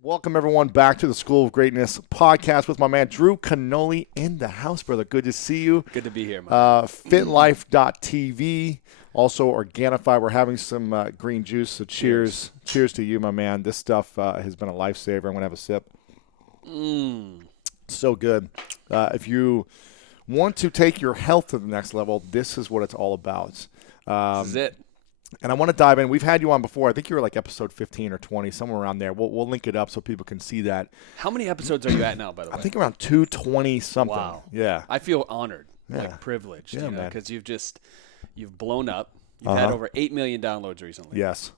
Welcome, everyone, back to the School of Greatness podcast with my man, Drew Canole, in the house, brother. Good to see you. Good to be here, man. FitLife.tv, also Organifi. We're having some green juice, so cheers. Cheers to you, my man. This stuff has been a lifesaver. I'm going to have a sip. So good. If you want to take your health to the next level, this is what it's all about. This is it. And I want to dive in. We've had you on before. I think you were like episode 15 or 20, somewhere around there. We'll link it up so people can see that. How many episodes are you at now, by the way? I think around 220 something. Wow. Yeah. I feel honored, Yeah. like privileged, Yeah, man. because you've blown up. You've had over 8 million downloads recently. Yes.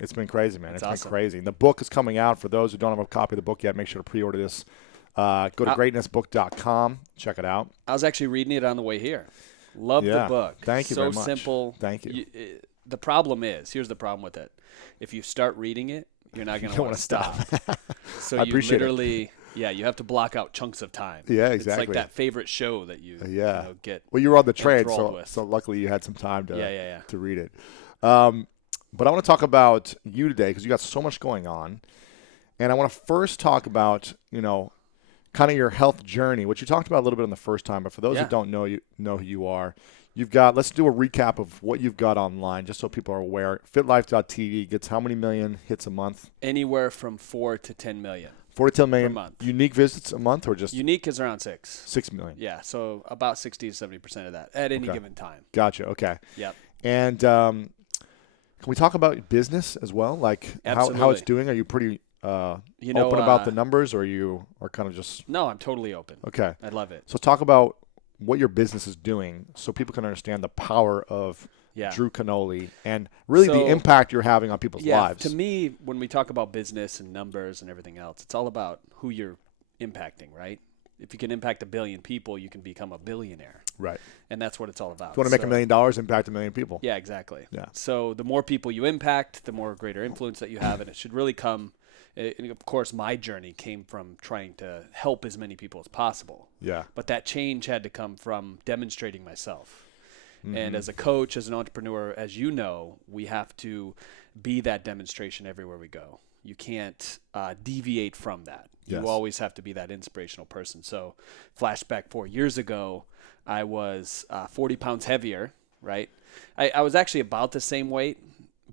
It's been crazy, man. That's It's awesome. been crazy. And the book is coming out. For those who don't have a copy of the book yet, make sure to pre-order this. Go to greatnessbook.com. Check it out. I was actually reading it on the way here. Love the book. Thank you so very much. simple. Thank you. The problem is, here's the problem with it. If you start reading it, you're not going to want to stop. So I you appreciate literally, you have to block out chunks of time. Yeah, It's exactly. like that favorite show that you get. Well, you were on the train, enthralled with. so luckily you had some time to read it. But I want to talk about you today because you got so much going on. And I want to first talk about, kind of your health journey, which you talked about a little bit in the first time. But for those that don't know who you are, let's do a recap of what you've got online, just so people are aware. FitLife.tv gets how many million hits a month? Anywhere from 4 to 10 million. 4 to 10 million per month. Unique visits a month, or just unique is around 6. 6 million. Yeah, so about 60 to 70% of that at any given time. Gotcha. Okay. Yep. And can we talk about business as well? Like how it's doing? Are you pretty open about the numbers, or you are kind of just? No, I'm totally open. Okay. I love it. So talk about what your business is doing so people can understand the power of Drew Canole and really the impact you're having on people's lives. To me, when we talk about business and numbers and everything else, it's all about who you're impacting, right? If you can impact 1 billion people, you can become a billionaire. Right. And that's what it's all about. If you want to make $1 million, impact 1 million people. Yeah, exactly. Yeah. So the more people you impact, the more greater influence that you have, and it should really come. And of course, my journey came from trying to help as many people as possible. Yeah. But that change had to come from demonstrating myself. Mm-hmm. And as a coach, as an entrepreneur, as you know, we have to be that demonstration everywhere we go. You can't deviate from that. Yes. You always have to be that inspirational person. So flashback 4 years ago, I was 40 pounds heavier, right? I was actually about the same weight.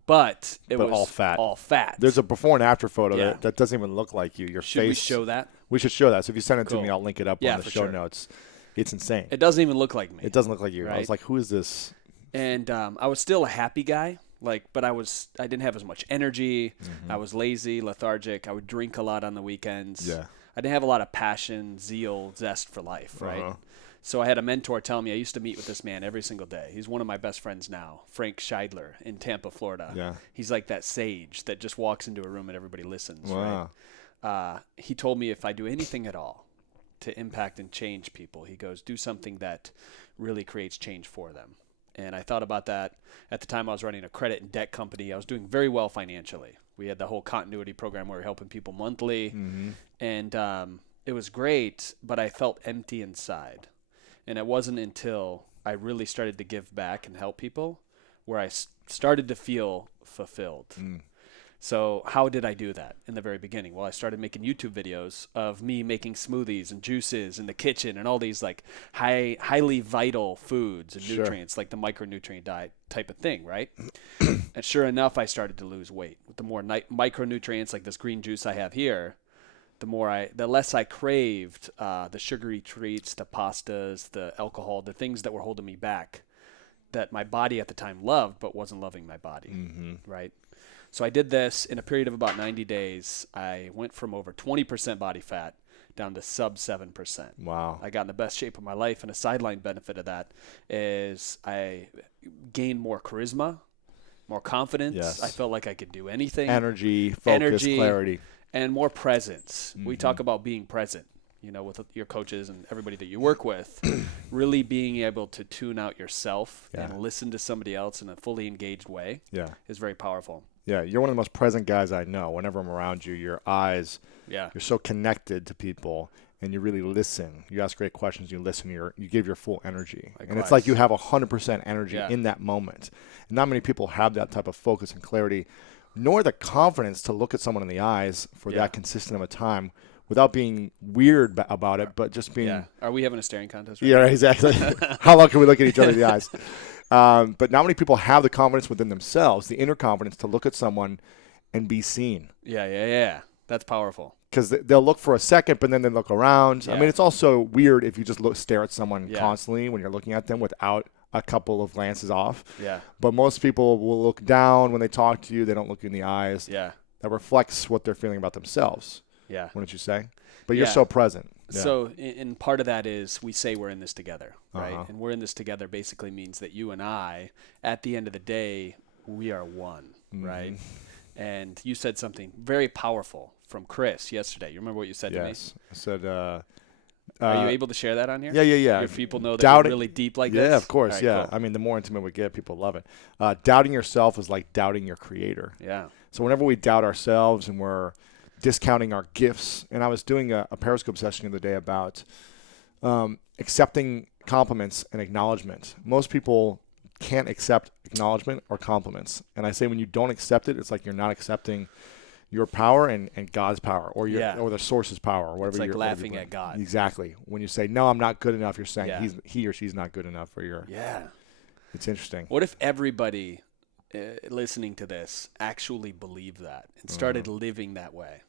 But it was all fat. There's a before and after photo that doesn't even look like you. Your Should face. we show that? We should show that. So if you send it to me, I'll link it up on the show notes. It's insane. It doesn't even look like me. It doesn't look like you. Right? I was like, who is this? And I was still a happy guy, but I didn't have as much energy. Mm-hmm. I was lazy, lethargic. I would drink a lot on the weekends. Yeah. I didn't have a lot of passion, zeal, zest for life, right? So I had a mentor tell me, I used to meet with this man every single day. He's one of my best friends now, Frank Scheidler in Tampa, Florida. Yeah. He's like that sage that just walks into a room and everybody listens. Wow. Right? He told me if I do anything at all to impact and change people, he goes, do something that really creates change for them. And I thought about that. At the time, I was running a credit and debt company. I was doing very well financially. We had the whole continuity program where we were helping people monthly. Mm-hmm. And it was great, but I felt empty inside. And it wasn't until I really started to give back and help people where I started to feel fulfilled. Mm. So how did I do that in the very beginning? Well, I started making YouTube videos of me making smoothies and juices in the kitchen and all these like highly vital foods and nutrients, like the micronutrient diet type of thing, right? And sure enough, I started to lose weight. With the more micronutrients like this green juice I have here, the less I craved the sugary treats, the pastas, the alcohol, the things that were holding me back that my body at the time loved but wasn't loving my body, right? So I did this in a period of about 90 days. I went from over 20% body fat down to sub 7%. Wow. I got in the best shape of my life, and a sideline benefit of that is I gained more charisma, more confidence. Yes. I felt like I could do anything. Energy, focus, clarity. And more presence. Mm-hmm. We talk about being present, with your coaches and everybody that you work with, really being able to tune out yourself and listen to somebody else in a fully engaged way is very powerful. Yeah, you're one of the most present guys I know. Whenever I'm around you, your eyes, you're so connected to people. and you really listen. You ask great questions. You listen. You give your full energy. Likewise. And it's like you have 100% energy in that moment. And not many people have that type of focus and clarity, nor the confidence to look at someone in the eyes for that consistent of a time without being weird about it, but just being. Yeah. Are we having a staring contest? Right yeah, exactly. How long can we look at each other in the eyes? But not many people have the confidence within themselves, the inner confidence to look at someone and be seen. Yeah. That's powerful. Because they'll look for a second, but then they look around. Yeah. I mean, it's also weird if you just stare at someone constantly when you're looking at them without a couple of glances off. Yeah. But most people will look down when they talk to you. They don't look you in the eyes. Yeah. That reflects what they're feeling about themselves. Yeah. Wouldn't you say? But you're so present. Yeah. So, and part of that is we say we're in this together, right? And we're in this together basically means that you and I, at the end of the day, we are one, right? And you said something very powerful from Chris yesterday. You remember what you said to me? Yes. I said, are you able to share that on here? Yeah. If people know that you're really deep like this? Yeah, of course. Right, yeah. cool. I mean, the more intimate we get, people love it. Doubting yourself is like doubting your creator. Yeah. So whenever we doubt ourselves and we're discounting our gifts, and I was doing a Periscope session the other day about accepting compliments and acknowledgement. Most people can't accept acknowledgement or compliments. And I say when you don't accept it, it's like you're not accepting your power and God's power or or the source's power or whatever. It's like laughing at God. Exactly. When you say, no, I'm not good enough, you're saying he or she's not good enough for your. Yeah. It's interesting. What if everybody listening to this actually believed that and started living that way?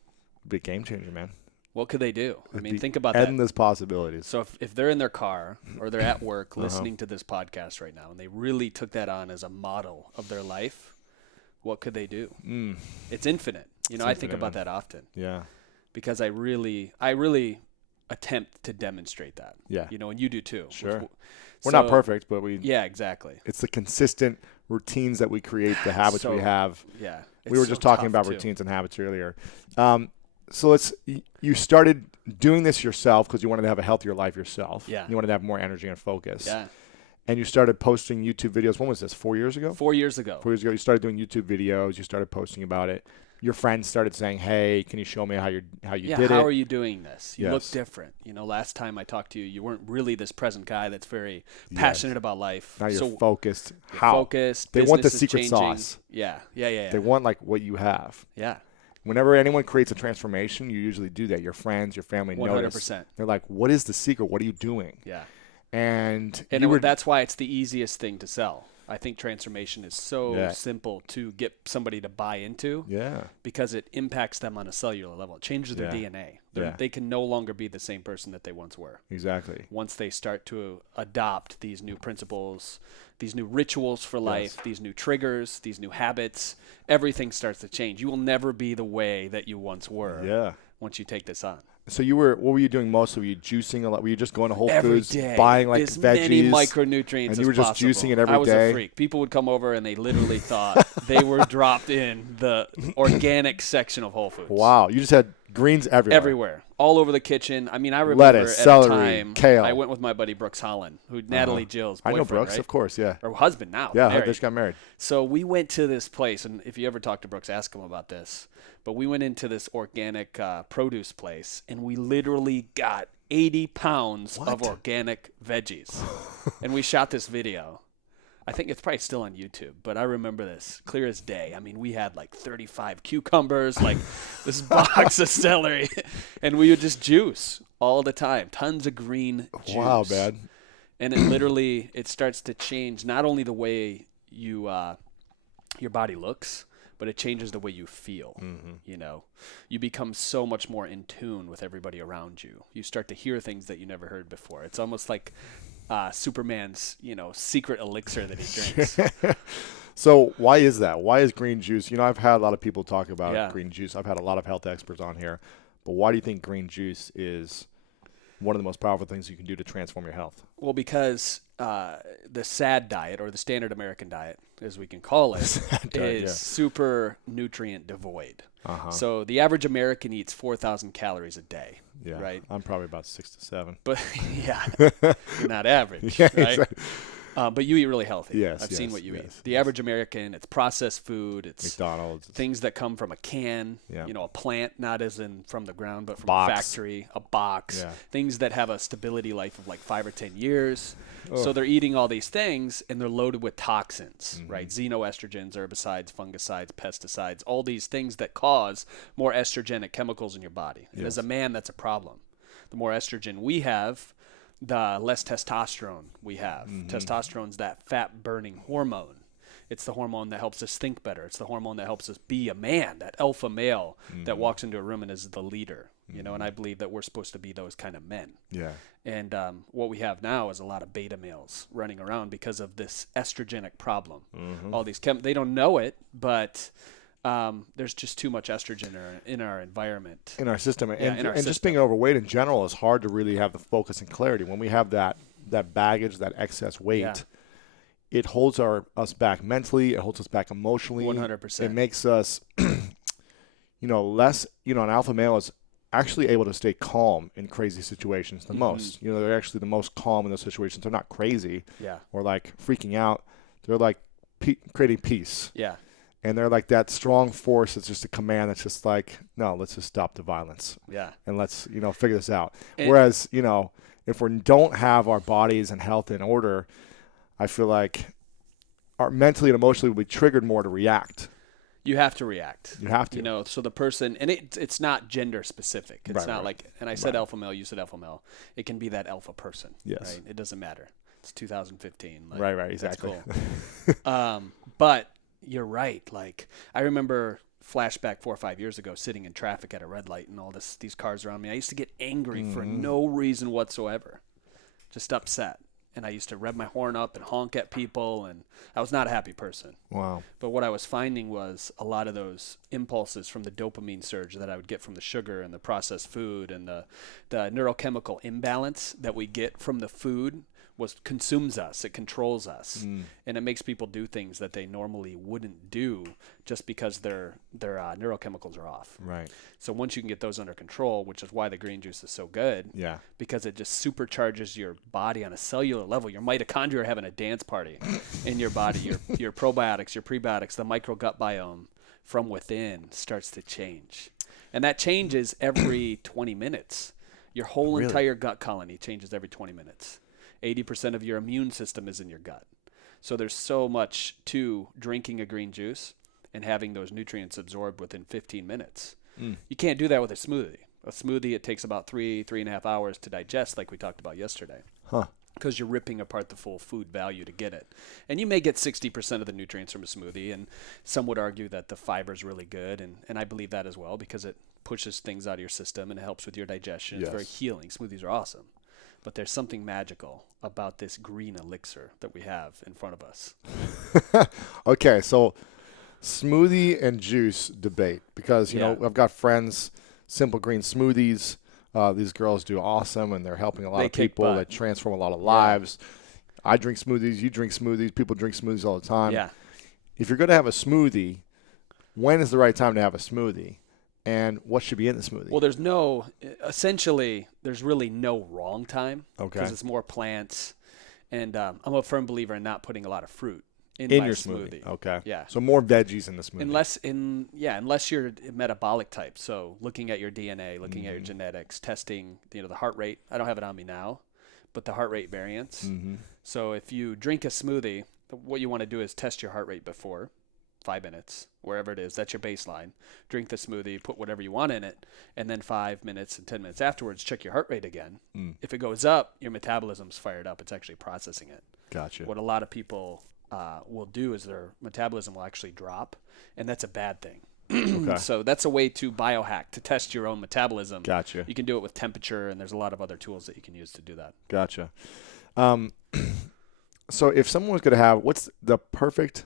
Be a game changer, man. What could they do? I mean, think about that. Endless possibilities. So if they're in their car or they're at work listening to this podcast right now and they really took that on as a model of their life, what could they do? It's infinite. I think about that often. Yeah. Because I really attempt to demonstrate that. Yeah. And you do too. Sure. We're not perfect, but we. Yeah, exactly. It's the consistent routines that we create, the habits we have. Yeah. We were just talking about routines and habits earlier. So you started doing this yourself because you wanted to have a healthier life yourself. Yeah. You wanted to have more energy and focus. Yeah. And you started posting YouTube videos. When was this? 4 years ago? 4 years ago. 4 years ago. You started doing YouTube videos. You started posting about it. Your friends started saying, "Hey, can you show me how you did it? How are you doing this? You look different. Last time I talked to you, you weren't really this present guy that's very passionate about life. Now you're focused. How? Focused. They want the secret sauce. Yeah. They want like what you have. Yeah. Whenever anyone creates a transformation, you usually do that. Your friends, your family 100%. Notice. They're like, "What is the secret? What are you doing?" Yeah. And that's why it's the easiest thing to sell. I think transformation is so simple to get somebody to buy into because it impacts them on a cellular level. It changes their DNA. They can no longer be the same person that they once were. Exactly. Once they start to adopt these new principles, these new rituals for life, these new triggers, these new habits, everything starts to change. You will never be the way that you once were once you take this on. So what were you doing mostly? Were you juicing a lot? Were you just going to Whole Foods, day, buying like as veggies? Many micronutrients and you were just juicing it every day? I was a freak. People would come over and they literally thought they were dropped in the organic section of Whole Foods. Wow. You just had greens everywhere. Everywhere. All over the kitchen. I mean, I remember lettuce, at celery, a time, kale. I went with my buddy Brooks Holland, who Natalie Jill's boyfriend, I know Brooks, right? of course, yeah. Or husband now. Yeah, married. they just got married. So we went to this place, and if you ever talk to Brooks, ask him about this. But we went into this organic produce place, and we literally got 80 pounds of organic veggies. And we shot this video. I think it's probably still on YouTube, but I remember this clear as day. I mean, we had like 35 cucumbers, like this box of celery, and we would just juice all the time. Tons of green juice. Wow, man. And it starts to change not only the way your body looks, but it changes the way you feel. You become so much more in tune with everybody around you. You start to hear things that you never heard before. It's almost like Superman's, secret elixir that he drinks. So why is that? Why is green juice? I've had a lot of people talk about green juice. I've had a lot of health experts on here. But why do you think green juice is one of the most powerful things you can do to transform your health? Well, because the SAD diet, or the standard American diet, as we can call it, is super nutrient devoid. So the average American eats 4,000 calories a day. Yeah, right. I'm probably about 6 to 7. But not average, right? Exactly. But you eat really healthy. Yes, I've seen what you eat. The yes. average American, it's processed food. It's McDonald's. things that come from a can, Yeah. a plant, not as in from the ground, but from Box. a factory, a box. Yeah. Things that have a stability life of like 5 or 10 years. Ugh. So they're eating all these things, and they're loaded with toxins, right? Xenoestrogens, herbicides, fungicides, pesticides, all these things that cause more estrogenic chemicals in your body. And as a man, that's a problem. The more estrogen we have, the less testosterone we have. Testosterone's that fat-burning hormone. It's the hormone that helps us think better. It's the hormone that helps us be a man, that alpha male that walks into a room and is the leader. And I believe that we're supposed to be those kind of men. Yeah. And what we have now is a lot of beta males running around because of this estrogenic problem. All these they don't know it, but there's just too much estrogen in our environment. In our system. And, in our and just system. being overweight in general is hard to really have the focus and clarity. When we have that baggage, that excess weight, it holds us back mentally. It holds us back emotionally. 100%. It makes us, less, an alpha male is actually able to stay calm in crazy situations the most. They're actually the most calm in those situations. They're not crazy or like freaking out. They're like creating peace. Yeah. And they're like that strong force that's just a command that's just like, no, let's just stop the violence. Yeah. And let's, figure this out. Whereas, if we don't have our bodies and health in order, I feel like our mentally and emotionally will be triggered more to react. You have to react. You have to. So the person, and it's not gender specific. It's not like, and I said alpha male, you said alpha male. It can be that alpha person. Yes. Right? It doesn't matter. It's 2015. Like, right, exactly. That's cool. But you're right. Like, I remember flashback 4 or 5 years ago sitting in traffic at a red light and all these cars around me. I used to get angry for no reason whatsoever. Just upset. And I used to rev my horn up and honk at people, and I was not a happy person. Wow. But what I was finding was a lot of those impulses from the dopamine surge that I would get from the sugar and the processed food and the neurochemical imbalance that we get from the food consumes us. It controls us. And it makes people do things that they normally wouldn't do just because their neurochemicals are off. Right. So once you can get those under control, which is why the green juice is so good, because it just supercharges your body on a cellular level. Your mitochondria are having a dance party in your body. Your probiotics, your prebiotics, the microgut biome from within starts to change. And that changes every 20 minutes. Your whole entire gut colony changes every 20 minutes. 80% of your immune system is in your gut. So there's so much to drinking a green juice and having those nutrients absorbed within 15 minutes. You can't do that with a smoothie. A smoothie, it takes about 3.5 hours to digest, like we talked about yesterday. Because you're ripping apart the full food value to get it. And you may get 60% of the nutrients from a smoothie, and some would argue that the fiber is really good, and I believe that as well, because it pushes things out of your system and it helps with your digestion. It's very healing. Smoothies are awesome. But there's something magical about this green elixir that we have in front of us. Okay, so smoothie and juice debate, because I've got friends, Simple Green Smoothies. These girls do awesome, and they're helping a lot of people. That transform a lot of lives. I drink smoothies. You drink smoothies. People drink smoothies all the time. Yeah. If you're going to have a smoothie, when is the right time to have a smoothie? And what should be in the smoothie? Well, there's really no wrong time. Okay. Because it's more plants. And I'm a firm believer in not putting a lot of fruit in your smoothie. Okay. Yeah. So more veggies in the smoothie. Unless you're metabolic type. So looking at your DNA, looking at your genetics, testing, the heart rate. I don't have it on me now, but the heart rate variance. So if you drink a smoothie, what you want to do is test your heart rate before 5 minutes, wherever it is. That's your baseline. Drink the smoothie, put whatever you want in it, and then 5 minutes and 10 minutes afterwards, check your heart rate again. If it goes up, your metabolism's fired up. It's actually processing it. Gotcha. What a lot of people will do is their metabolism will actually drop, and that's a bad thing. Okay. So that's a way to biohack, to test your own metabolism. Gotcha. You can do it with temperature, and there's a lot of other tools that you can use to do that. Gotcha. So if someone was going to have, what's the perfect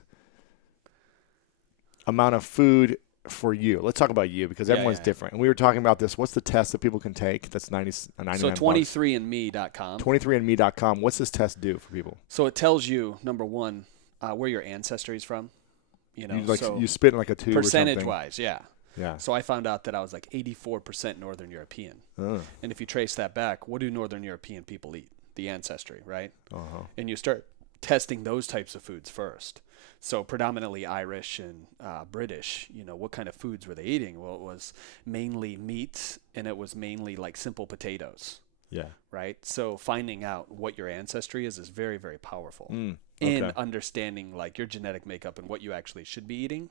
amount of food for you? Let's talk about you, because everyone's different. And we were talking about this. What's the test that people can take? That's 99 So 23andme.com. 23andme.com. What's this test do for people? So it tells you, number one, where your ancestry is from. You spit in like a tube percentage-wise, yeah. Yeah. So I found out that I was like 84% Northern European. And if you trace that back, what do Northern European people eat? The ancestry, right? And you start testing those types of foods first. So predominantly Irish and British, what kind of foods were they eating? Well, it was mainly meat, and it was mainly like simple potatoes. Yeah. Right. So finding out what your ancestry is very, very powerful Okay. in understanding like your genetic makeup and what you actually should be eating.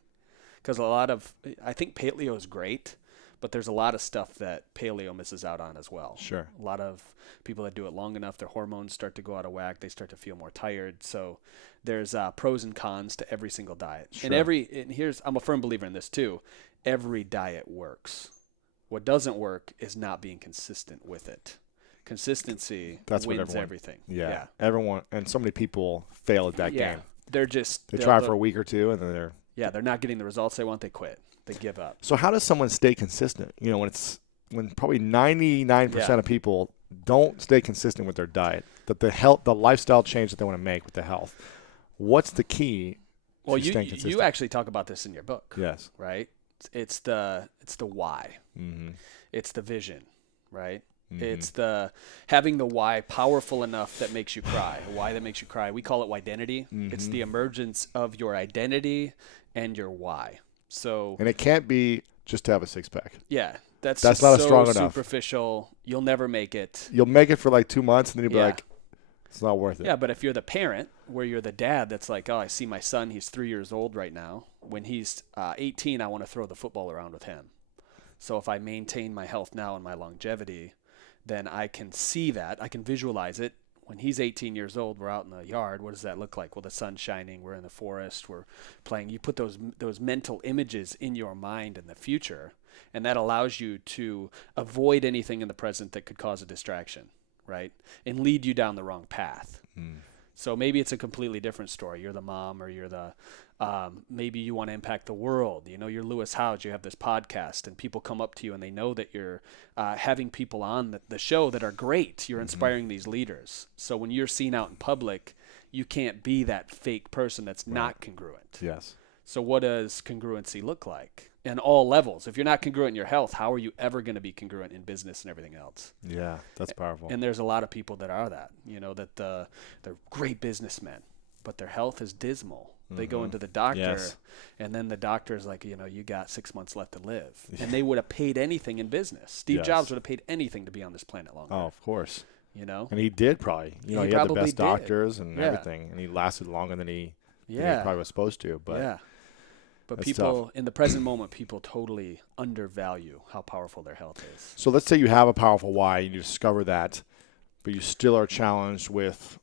Because I think paleo is great, but there's a lot of stuff that paleo misses out on as well. Sure. A lot of people that do it long enough, their hormones start to go out of whack. They start to feel more tired. So there's pros and cons to every single diet. Sure. And I'm a firm believer in this too. Every diet works. What doesn't work is not being consistent with it. Consistency wins everything. Yeah. Everyone, and so many people fail at that game. They try for a week or two, and then they're not getting the results they want. They quit. They give up. So how does someone stay consistent? When probably 99% of people don't stay consistent with their diet, that the lifestyle change that they want to make with the health. What's the key? Well, you actually talk about this in your book. Yes. Right. It's the why. Mm-hmm. It's the vision. Right. Mm-hmm. It's the having the why powerful enough that makes you cry. A why that makes you cry. We call it identity. Mm-hmm. It's the emergence of your identity and your why. So. And it can't be just to have a six pack. Yeah. That's not so strong enough. Superficial. You'll never make it. You'll make it for like 2 months, and then you'll be like, it's not worth it. Yeah, but if you're the parent, where you're the dad that's like, oh, I see my son, he's 3 years old right now. When he's 18, I want to throw the football around with him. So if I maintain my health now and my longevity, then I can see that. I can visualize it. When he's 18 years old, we're out in the yard. What does that look like? Well, the sun's shining. We're in the forest. We're playing. You put those mental images in your mind in the future, and that allows you to avoid anything in the present that could cause a distraction, right? And lead you down the wrong path. Mm. So maybe it's a completely different story. You're the mom, or you're the maybe you want to impact the world. You're Lewis Howes. You have this podcast, and people come up to you, and they know that you're having people on the show that are great. You're inspiring these leaders. So when you're seen out in public, you can't be that fake person that's not congruent. Yes. So what does congruency look like? In all levels. If you're not congruent in your health, how are you ever going to be congruent in business and everything else? Yeah, that's powerful. And there's a lot of people that are that, that they're great businessmen, but their health is dismal. They go into the doctor, and then the doctor's like, you got 6 months left to live. And they would have paid anything in business. Steve Jobs would have paid anything to be on this planet longer. Oh, of course. And he did probably. He had the best doctors and everything, and he lasted longer than he probably was supposed to. But But people, in the present moment, people totally undervalue how powerful their health is. So let's say you have a powerful why, and you discover that, but you still are challenged with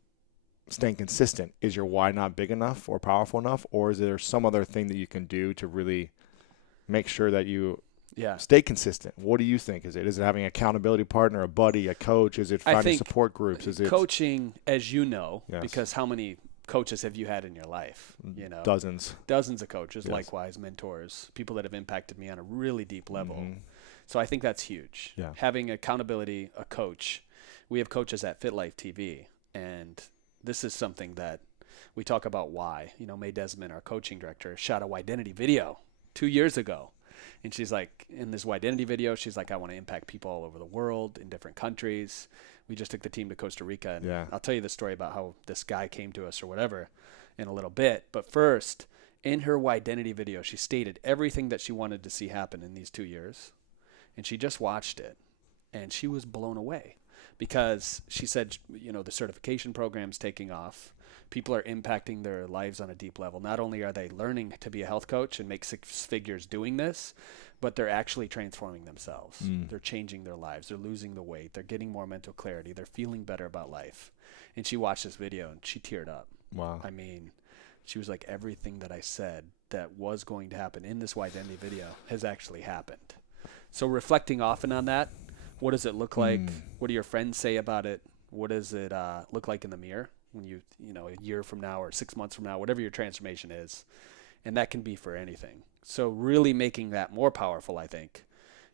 staying consistent. Is your why not big enough or powerful enough, or is there some other thing that you can do to really make sure that you stay consistent? What do you think? Is it having an accountability partner, a buddy, a coach? Is it finding support groups? Is it coaching, as you know, because how many coaches have you had in your life? Dozens of coaches, likewise mentors, people that have impacted me on a really deep level. Mm-hmm. So I think that's huge. Having accountability, a coach. We have coaches at FitLifeTV, and this is something that we talk about why. Mae Desmond, our coaching director, shot a identity video 2 years ago. And she's like, in this identity video, she's like, I want to impact people all over the world in different countries. We just took the team to Costa Rica. And I'll tell you the story about how this guy came to us or whatever in a little bit. But first, in her identity video, she stated everything that she wanted to see happen in these 2 years. And she just watched it. And she was blown away. Because she said, the certification program's taking off. People are impacting their lives on a deep level. Not only are they learning to be a health coach and make 6 figures doing this, but they're actually transforming themselves. They're changing their lives. They're losing the weight. They're getting more mental clarity. They're feeling better about life. And she watched this video and she teared up. Wow. I mean, she was like, everything that I said that was going to happen in this identity video has actually happened. So reflecting often on that, what does it look like? What do your friends say about it? What does it look like in the mirror when a year from now or 6 months from now, whatever your transformation is? And that can be for anything. So really making that more powerful, I think,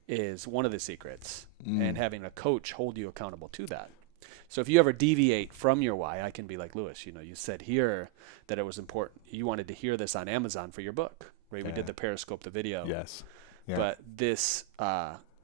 is one of the secrets. And having a coach hold you accountable to that. So if you ever deviate from your why, I can be like, Lewis, you said here that it was important. You wanted to hear this on Amazon for your book, right? We did the Periscope, the video. Yes. Yeah. But this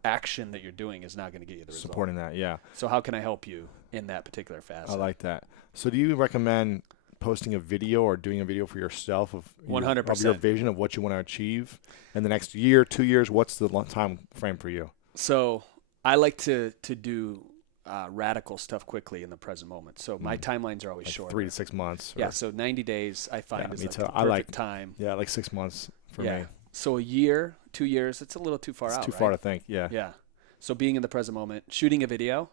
action that you're doing is not going to get you the result. Supporting that, yeah. So how can I help you in that particular facet? I like that. So do you recommend posting a video or doing a video for yourself of 100% your vision of what you want to achieve in the next year, 2 years? What's the time frame for you? So I like to do radical stuff quickly in the present moment. So my timelines are always like short. 3 to 6 months. Yeah, so 90 days I find is me like too. the perfect time. Yeah, like 6 months for me. So a year, 2 years, it's a little too far out. It's too far to think. Yeah. Yeah. So being in the present moment, shooting a video,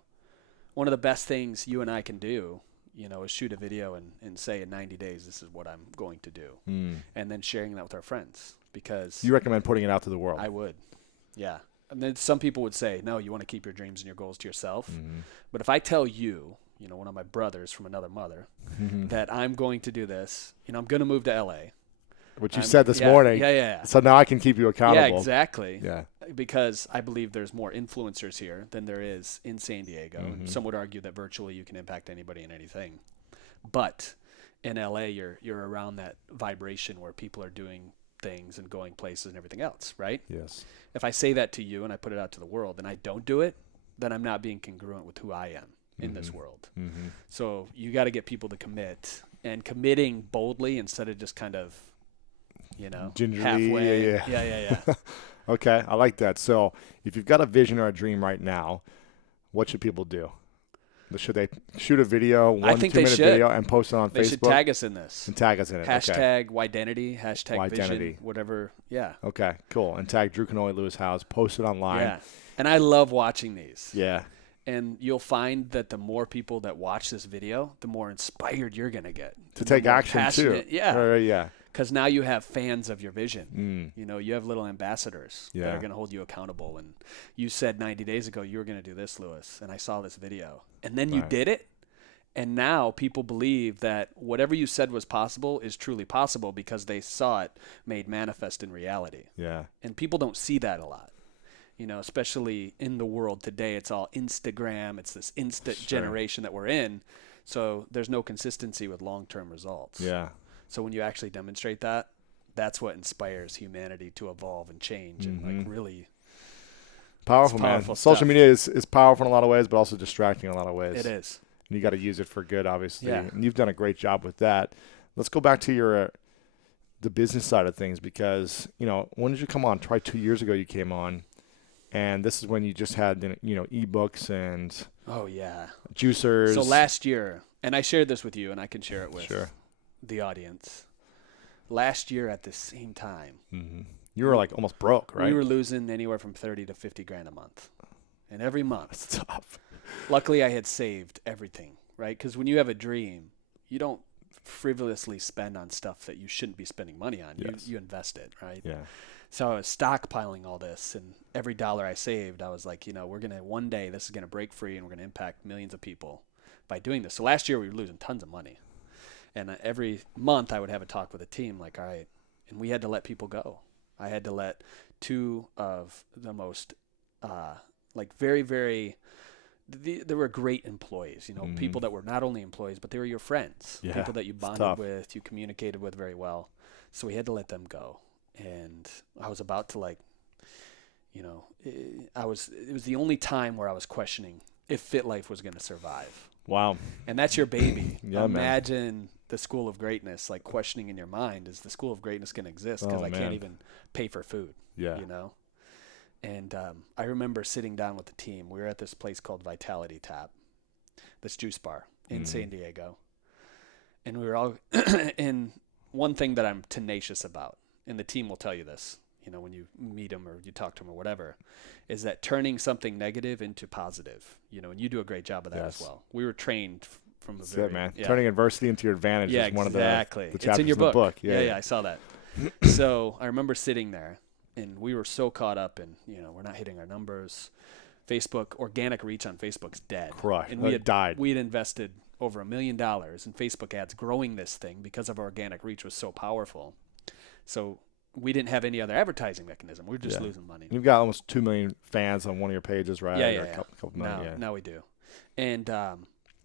one of the best things you and I can do, is shoot a video and say in 90 days, this is what I'm going to do. And then sharing that with our friends, because you recommend putting it out to the world. I would. Yeah. And then some people would say, no, you want to keep your dreams and your goals to yourself. But if I tell you, one of my brothers from another mother, that I'm going to do this, I'm going to move to LA. Which you said this morning. Yeah. So now I can keep you accountable. Yeah, exactly. Yeah. Because I believe there's more influencers here than there is in San Diego. And some would argue that virtually you can impact anybody and anything. But in LA, you're around that vibration where people are doing things and going places and everything else, right? Yes. If I say that to you and I put it out to the world and I don't do it, then I'm not being congruent with who I am in this world. So you got to get people to commit, and committing boldly instead of just kind of, gingerly, halfway. Yeah. Okay, I like that. So if you've got a vision or a dream right now, what should people do? Should they shoot a video, 1-2 minute video, and post it on Facebook? They should tag us in this. And tag us in it. Hashtag Widenity, hashtag Widenity. Vision, whatever. Yeah. Okay, cool. And tag Drew Canole, Lewis House. Post it online. Yeah. And I love watching these. Yeah. And you'll find that the more people that watch this video, the more inspired you're going to get. To take action, too. Yeah. Yeah. Because now you have fans of your vision. You have little ambassadors that are going to hold you accountable. And you said 90 days ago you were going to do this, Lewis, and I saw this video. And then you did it. And now people believe that whatever you said was possible is truly possible because they saw it made manifest in reality. Yeah. And people don't see that a lot. Especially in the world today, it's all Instagram. It's this instant generation that we're in. So there's no consistency with long-term results. Yeah. So when you actually demonstrate that, that's what inspires humanity to evolve and change and like really powerful, man. Social media is powerful in a lot of ways, but also distracting in a lot of ways. It is. And you got to use it for good, obviously. Yeah. And you've done a great job with that. Let's go back to the business side of things because, when did you come on? Try 2 years ago you came on. And this is when you just had, ebooks and juicers. So last year, and I shared this with you, and I can share it with the audience. Last year at the same time, you were like almost broke, right? We were losing anywhere from 30 to 50 grand a month, and every month. That's tough. Luckily, I had saved everything, right? Because when you have a dream, you don't frivolously spend on stuff that you shouldn't be spending money on. Yes. You invest it, right? Yeah. So I was stockpiling all this, and every dollar I saved, I was like, we're going to, one day, this is going to break free, and we're going to impact millions of people by doing this. So last year, we were losing tons of money. And every month, I would have a talk with a team, like, all right, and we had to let people go. I had to let two of the most, very, very, they were great employees, people that were not only employees, but they were your friends, people that you bonded with, you communicated with very well. So we had to let them go. And I was about to it was the only time where I was questioning if Fit Life was going to survive. Wow. And that's your baby. Yeah, imagine man. The school of greatness, like questioning in your mind, is the school of greatness going to exist? Because I can't even pay for food, And I remember sitting down with the team. We were at this place called Vitality Tap, this juice bar in San Diego. And we were all, and one thing that I'm tenacious about, and the team will tell you this, when you meet them or you talk to them or whatever, is that turning something negative into positive, and you do a great job of that as well. We were trained from the very, man. Turning adversity into your advantage is one of the chapters it's in your book. Yeah, I saw that. So I remember sitting there, and we were so caught up in, we're not hitting our numbers. Facebook, organic reach on Facebook's dead. Correct. And we had died. We had invested over $1 million in Facebook ads growing this thing because of organic reach was so powerful. So we didn't have any other advertising mechanism. We were just losing money. You've got almost 2 million fans on one of your pages, right? Yeah. A couple million, now we do. And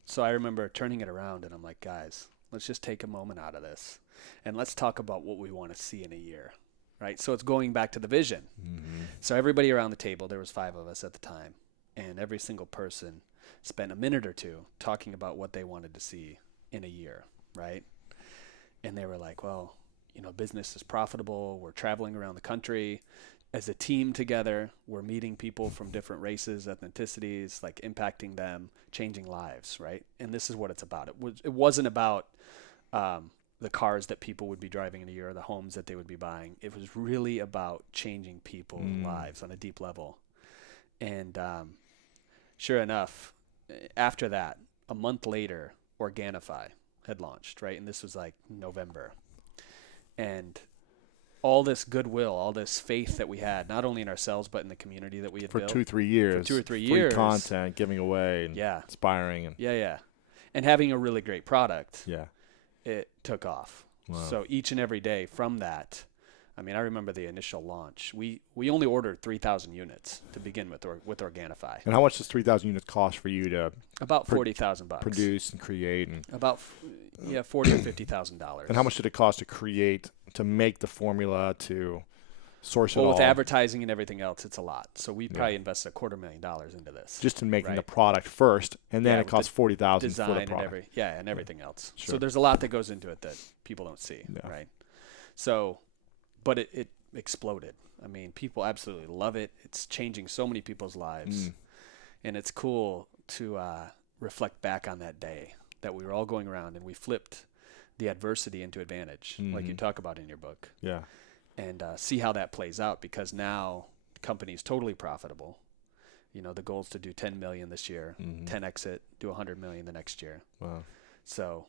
so I remember turning it around, and I'm like, guys, let's just take a moment out of this, and let's talk about what we want to see in a year, right? So it's going back to the vision. So everybody around the table, there was 5 of us at the time, and every single person spent a minute or two talking about what they wanted to see in a year, right? And they were like, well, business is profitable. We're traveling around the country as a team together. We're meeting people from different races, ethnicities, like impacting them, changing lives, right? And this is what it's about. It wasn't about the cars that people would be driving in a year or the homes that they would be buying. It was really about changing people's lives on a deep level. And sure enough, after that, a month later, Organifi had launched, right? And this was like November. And all this goodwill, all this faith that we had, not only in ourselves, but in the community that we had built. For 2-3 years. For 2 or 3 years. Free content, giving away, and inspiring. And and having a really great product. Yeah. It took off. Wow. So each and every day from that, I mean, I remember the initial launch. We only ordered 3,000 units to begin with Organifi. And how much does 3,000 units cost for you to about $40,000 produce and create? And about $40,000 or $50,000. And how much did it cost to make the formula, to source it all? Well, with advertising and everything else, it's a lot. So we probably invested $250,000 into this. Just in making the product first, and then it costs $40,000 for the product. And everything else. Sure. So there's a lot that goes into it that people don't see, right? So, but it exploded. I mean, people absolutely love it. It's changing so many people's lives. And it's cool to reflect back on that day that we were all going around and we flipped the adversity into advantage, like you talk about in your book. Yeah. And see how that plays out, because now the company is totally profitable. The goal is to do 10 million this year, 10 exit, do 100 million the next year. Wow. So,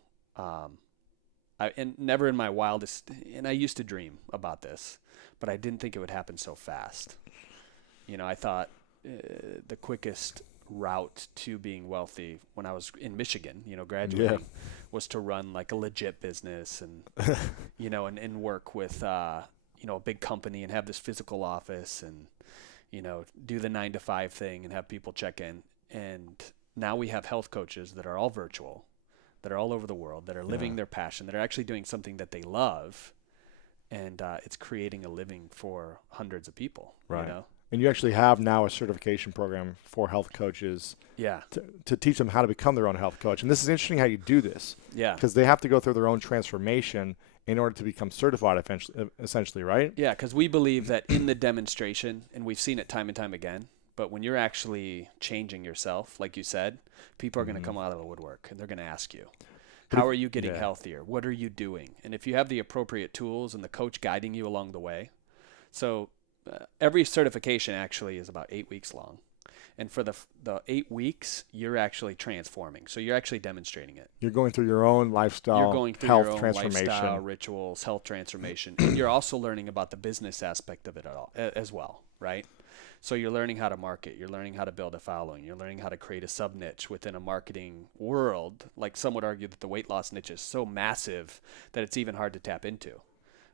and never in my wildest, and I used to dream about this, but I didn't think it would happen so fast. I thought the quickest route to being wealthy when I was in Michigan, graduating, was to run like a legit business and, and work with, a big company and have this physical office and, do the 9-to-5 thing and have people check in. And now we have health coaches that are all virtual, that are all over the world, that are living their passion, that are actually doing something that they love. And it's creating a living for hundreds of people, right? And you actually have now a certification program for health coaches to teach them how to become their own health coach. And this is interesting how you do this. Yeah. Because they have to go through their own transformation in order to become certified, essentially, right? Yeah, because we believe that in the demonstration, and we've seen it time and time again, but when you're actually changing yourself, like you said, people are going to come out of the woodwork and they're going to ask you, how are you getting healthier? What are you doing? And if you have the appropriate tools and the coach guiding you along the way. So every certification actually is about 8 weeks long. And for the 8 weeks, you're actually transforming. So you're actually demonstrating it. You're going through your own lifestyle, you're going through health your own transformation. Lifestyle, rituals, health transformation. And you're also learning about the business aspect of it as well, right? So you're learning how to market. You're learning how to build a following. You're learning how to create a sub-niche within a marketing world. Like some would argue that the weight loss niche is so massive that it's even hard to tap into.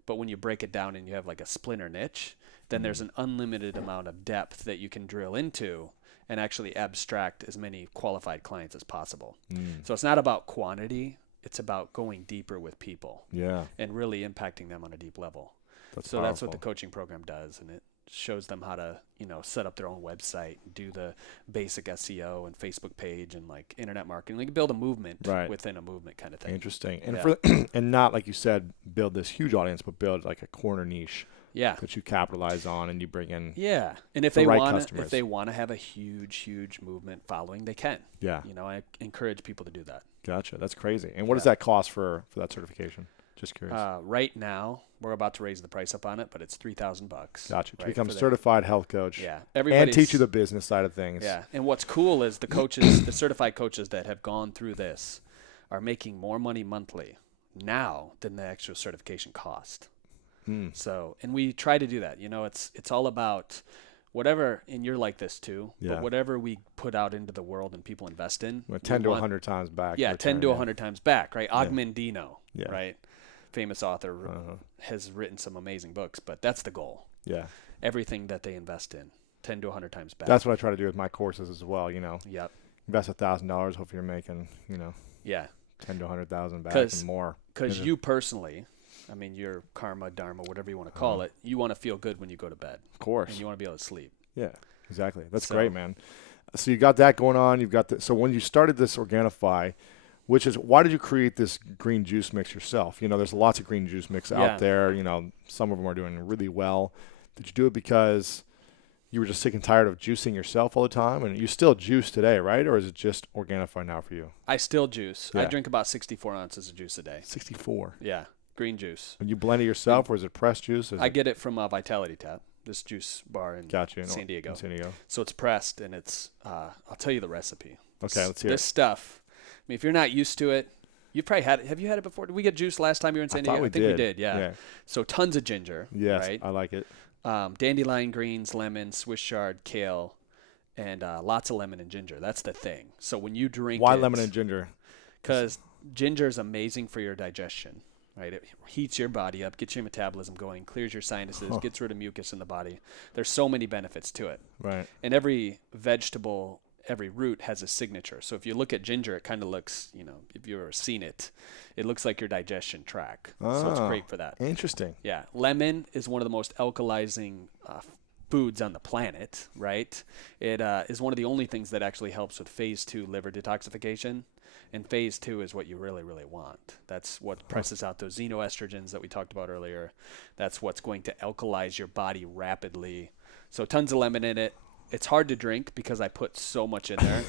But when you break it down and you have like a splinter niche, then there's an unlimited amount of depth that you can drill into and actually abstract as many qualified clients as possible. So it's not about quantity. It's about going deeper with people and really impacting them on a deep level. That's what the coaching program does. And it shows them how to, set up their own website, do the basic SEO and Facebook page and like internet marketing, like build a movement within a movement kind of thing. Interesting. And and not like you said, build this huge audience, but build like a corner niche that you capitalize on and you bring in. Yeah. And if they want to have a huge movement following, they can. Yeah. I encourage people to do that. Gotcha. That's crazy. And what does that cost for that certification? Just curious. Right now, we're about to raise the price up on it, but it's $3,000. Gotcha. To become a certified health coach. Yeah. And teach you the business side of things. Yeah. And what's cool is the coaches, the certified coaches that have gone through this are making more money monthly now than the extra certification cost. So, and we try to do that. It's all about whatever, and you're like this too, but whatever we put out into the world and people invest in. 10 to 100 times back. Yeah, 10 to 100 times back, right? Ogmendino, right? Famous author, has written some amazing books, but that's the goal. Yeah. Everything that they invest in, 10 to 100 times back. That's what I try to do with my courses as well, Yep. Invest $1,000, hopefully you're making, 10 to 100,000 back and more. Because you personally, I mean, your karma, dharma, whatever you want to call it, you want to feel good when you go to bed. Of course. And you want to be able to sleep. Yeah, exactly. That's great, man. So you got that going on. You've got so when you started this Organifi, Which is, why did you create this green juice mix yourself? There's lots of green juice mix out there. Some of them are doing really well. Did you do it because you were just sick and tired of juicing yourself all the time? And you still juice today, right? Or is it just Organifi now for you? I still juice. Yeah. I drink about 64 ounces of juice a day. 64? Yeah, green juice. And you blend it yourself, or is it pressed juice? I get it from Vitality Tap, this juice bar in San Diego. In San Diego. So it's pressed, and it's, I'll tell you the recipe. Okay, let's hear it. This stuff, I mean, if you're not used to it, you probably had it. Have you had it before? Did we get juice last time you were in San Diego? I think we did. Yeah. So tons of ginger. Yes, right? I like it. Dandelion greens, lemon, Swiss chard, kale, and lots of lemon and ginger. That's the thing. So when you drink Why lemon and ginger? Because ginger is amazing for your digestion, right? It heats your body up, gets your metabolism going, clears your sinuses, gets rid of mucus in the body. There's so many benefits to it. Right. And every vegetable, every root has a signature. So if you look at ginger, it kind of looks, if you've ever seen it, it looks like your digestion tract. So it's great for that. Interesting. Yeah. Lemon is one of the most alkalizing foods on the planet, right? It is one of the only things that actually helps with phase 2 liver detoxification. And phase 2 is what you really, really want. That's what presses out those xenoestrogens that we talked about earlier. That's what's going to alkalize your body rapidly. So tons of lemon in it. It's hard to drink because I put so much in there.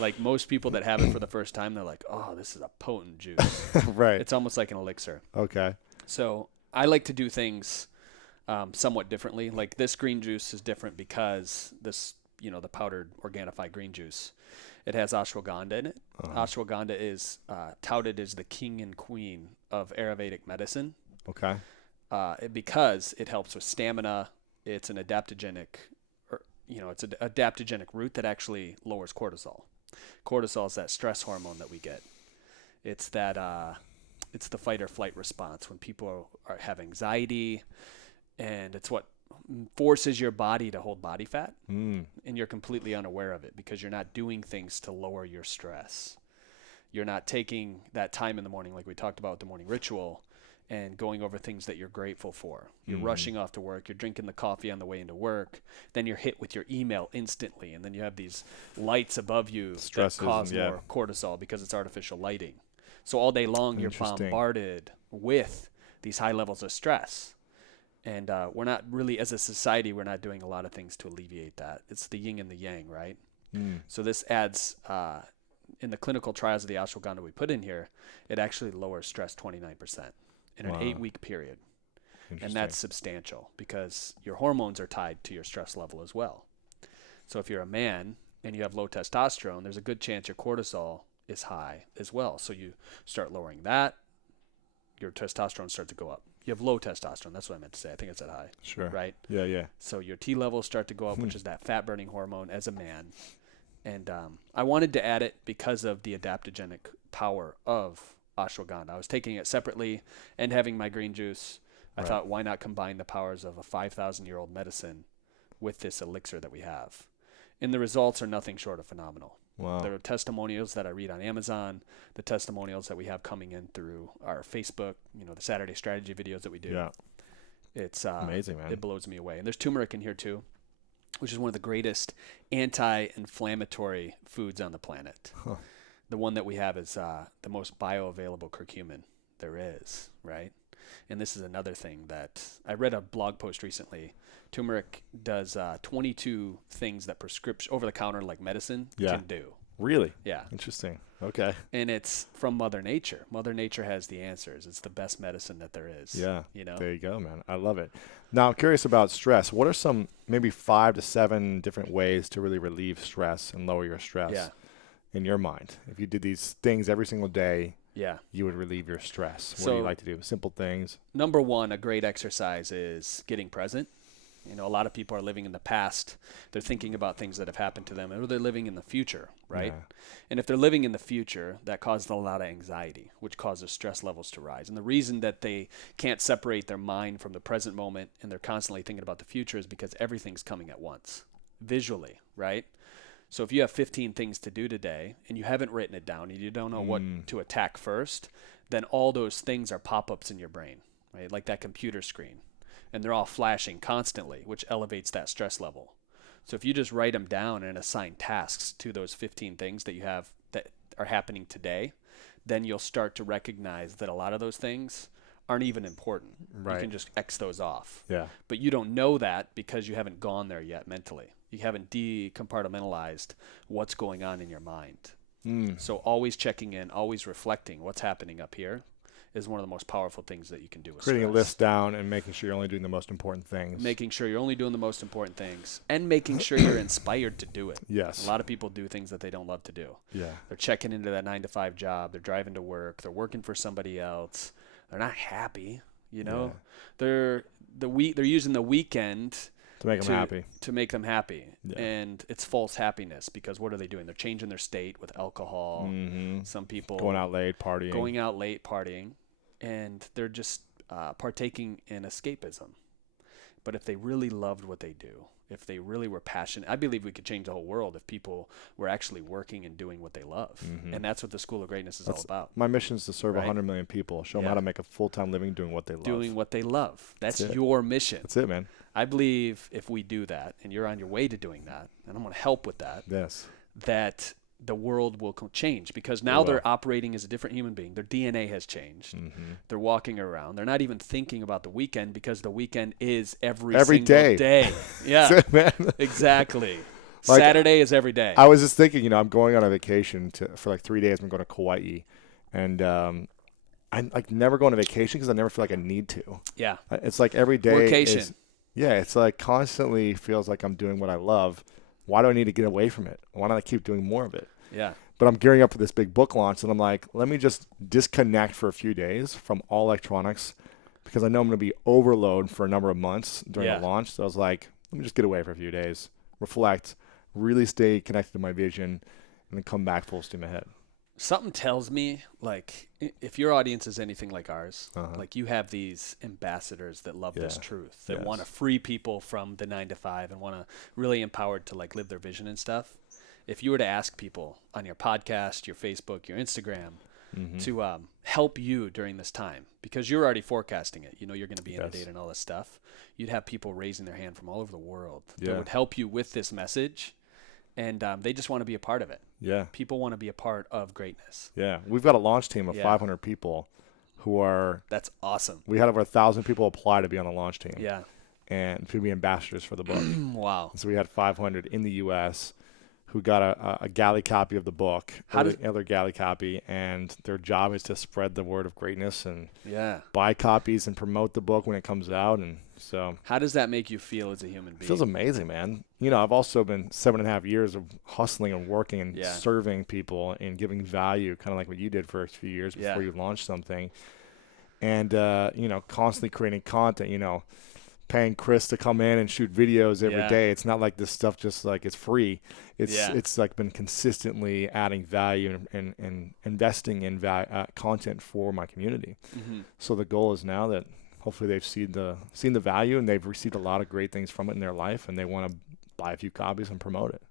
Like most people that have it for the first time, they're like, oh, this is a potent juice. Right. It's almost like an elixir. Okay. So I like to do things somewhat differently. Like this green juice is different because this, the powdered Organifi green juice, it has ashwagandha in it. Ashwagandha is touted as the king and queen of Ayurvedic medicine. Okay. Because it helps with stamina. It's an adaptogenic it's an adaptogenic root that actually lowers cortisol. Cortisol is that stress hormone that we get. It's that it's the fight or flight response when people have anxiety, and it's what forces your body to hold body fat, and you're completely unaware of it because you're not doing things to lower your stress. You're not taking that time in the morning, like we talked about with the morning ritual, and going over things that you're grateful for. You're rushing off to work. You're drinking the coffee on the way into work. Then you're hit with your email instantly. And then you have these lights above you that cause more cortisol because it's artificial lighting. So all day long, you're bombarded with these high levels of stress. And we're not really, as a society, we're not doing a lot of things to alleviate that. It's the yin and the yang, right? So this adds, in the clinical trials of the ashwagandha we put in here, it actually lowers stress 29%. In an 8-week period. And that's substantial because your hormones are tied to your stress level as well. So if you're a man and you have low testosterone, there's a good chance your cortisol is high as well. So you start lowering that, your testosterone starts to go up. You have low testosterone. That's what I meant to say. I think it's at high. Sure. Right? Yeah. So your T levels start to go up, which is that fat-burning hormone as a man. And I wanted to add it because of the adaptogenic power of ashwagandha. I was taking it separately and having my green juice. I thought, why not combine the powers of a 5,000-year-old medicine with this elixir that we have? And the results are nothing short of phenomenal. Wow. There are testimonials that I read on Amazon, the testimonials that we have coming in through our Facebook, the Saturday strategy videos that we do. Yeah. It's amazing, man. It blows me away. And there's turmeric in here too, which is one of the greatest anti-inflammatory foods on the planet. The one that we have is the most bioavailable curcumin there is, right? And this is another thing that I read a blog post recently. Turmeric does 22 things that prescription over-the-counter like medicine can do. Really? Yeah. Interesting. Okay. And it's from Mother Nature. Mother Nature has the answers. It's the best medicine that there is. Yeah. There you go, man. I love it. Now, I'm curious about stress. What are some maybe 5 to 7 different ways to really relieve stress and lower your stress in your mind? If you did these things every single day, you would relieve your stress. What do you like to do? Simple things. Number 1, a great exercise is getting present. A lot of people are living in the past. They're thinking about things that have happened to them, or they're living in the future, right? Yeah. And if they're living in the future, that causes a lot of anxiety, which causes stress levels to rise. And the reason that they can't separate their mind from the present moment and they're constantly thinking about the future is because everything's coming at once, visually, right? So if you have 15 things to do today and you haven't written it down and you don't know what to attack first, then all those things are pop-ups in your brain, right? Like that computer screen. And they're all flashing constantly, which elevates that stress level. So if you just write them down and assign tasks to those 15 things that you have that are happening today, then you'll start to recognize that a lot of those things aren't even important. Right. You can just X those off. Yeah. But you don't know that because you haven't gone there yet mentally. You haven't decompartmentalized what's going on in your mind. So always checking in, always reflecting what's happening up here is one of the most powerful things that you can do with Creating stress. a list down and making sure you're only doing the most important things. Making sure you're only doing the most important things and making sure you're inspired to do it. Yes. A lot of people do things that they don't love to do. Yeah. They're checking into that 9-to-5 job. They're driving to work. They're working for somebody else. They're not happy. You know, they're using the weekend to make them happy. To make them happy. Yeah. And it's false happiness because what are they doing? They're changing their state with alcohol. Some people going out late partying. And they're just partaking in escapism. But if they really loved what they do, if they really were passionate, I believe we could change the whole world if people were actually working and doing what they love. And that's what the School of Greatness is all about. My mission is to serve 100 million people, show them how to make a full-time living doing what they love. Doing what they love. That's your mission. That's it, man. I believe if we do that, and you're on your way to doing that, and I'm going to help with that, that the world will change because now they're operating as a different human being. Their DNA has changed. They're walking around. They're not even thinking about the weekend because the weekend is every single day. Yeah, exactly. Like, Saturday is every day. I was just thinking, I'm going on a vacation for like 3 days. I'm going to Kauai, and I like never go on a vacation because I never feel like I need to. Yeah, it's like every day. Vacation. It's like constantly feels like I'm doing what I love. Why do I need to get away from it? Why don't I keep doing more of it? Yeah. But I'm gearing up for this big book launch, and I'm like, let me just disconnect for a few days from all electronics because I know I'm going to be overload for a number of months during the launch. So I was like, let me just get away for a few days, reflect, really stay connected to my vision, and then come back full steam ahead. Something tells me, like, if your audience is anything like ours, like you have these ambassadors that love this truth, that want to free people from the 9-to-5 and want to really empowered to like live their vision and stuff. If you were to ask people on your podcast, your Facebook, your Instagram to help you during this time, because you're already forecasting it, you're going to be inundated and all this stuff, you'd have people raising their hand from all over the world that would help you with this message. And they just want to be a part of it. Yeah. People want to be a part of greatness. Yeah. We've got a launch team of 500 people who are... That's awesome. We had over 1,000 people apply to be on the launch team. Yeah. And to be ambassadors for the book. Wow. So we had 500 in the U.S. who got a galley copy of the book, other galley copy, and their job is to spread the word of greatness and buy copies and promote the book when it comes out. And so, how does that make you feel as a human being? It feels amazing, man. I've also been 7.5 years of hustling and working and serving people and giving value, kind of like what you did for a few years before you launched something. And, constantly creating content, paying Chris to come in and shoot videos every day. It's not like this stuff just like it's free. It's like been consistently adding value and investing in content for my community. So the goal is now that hopefully they've seen the value and they've received a lot of great things from it in their life, and they want to buy a few copies and promote it.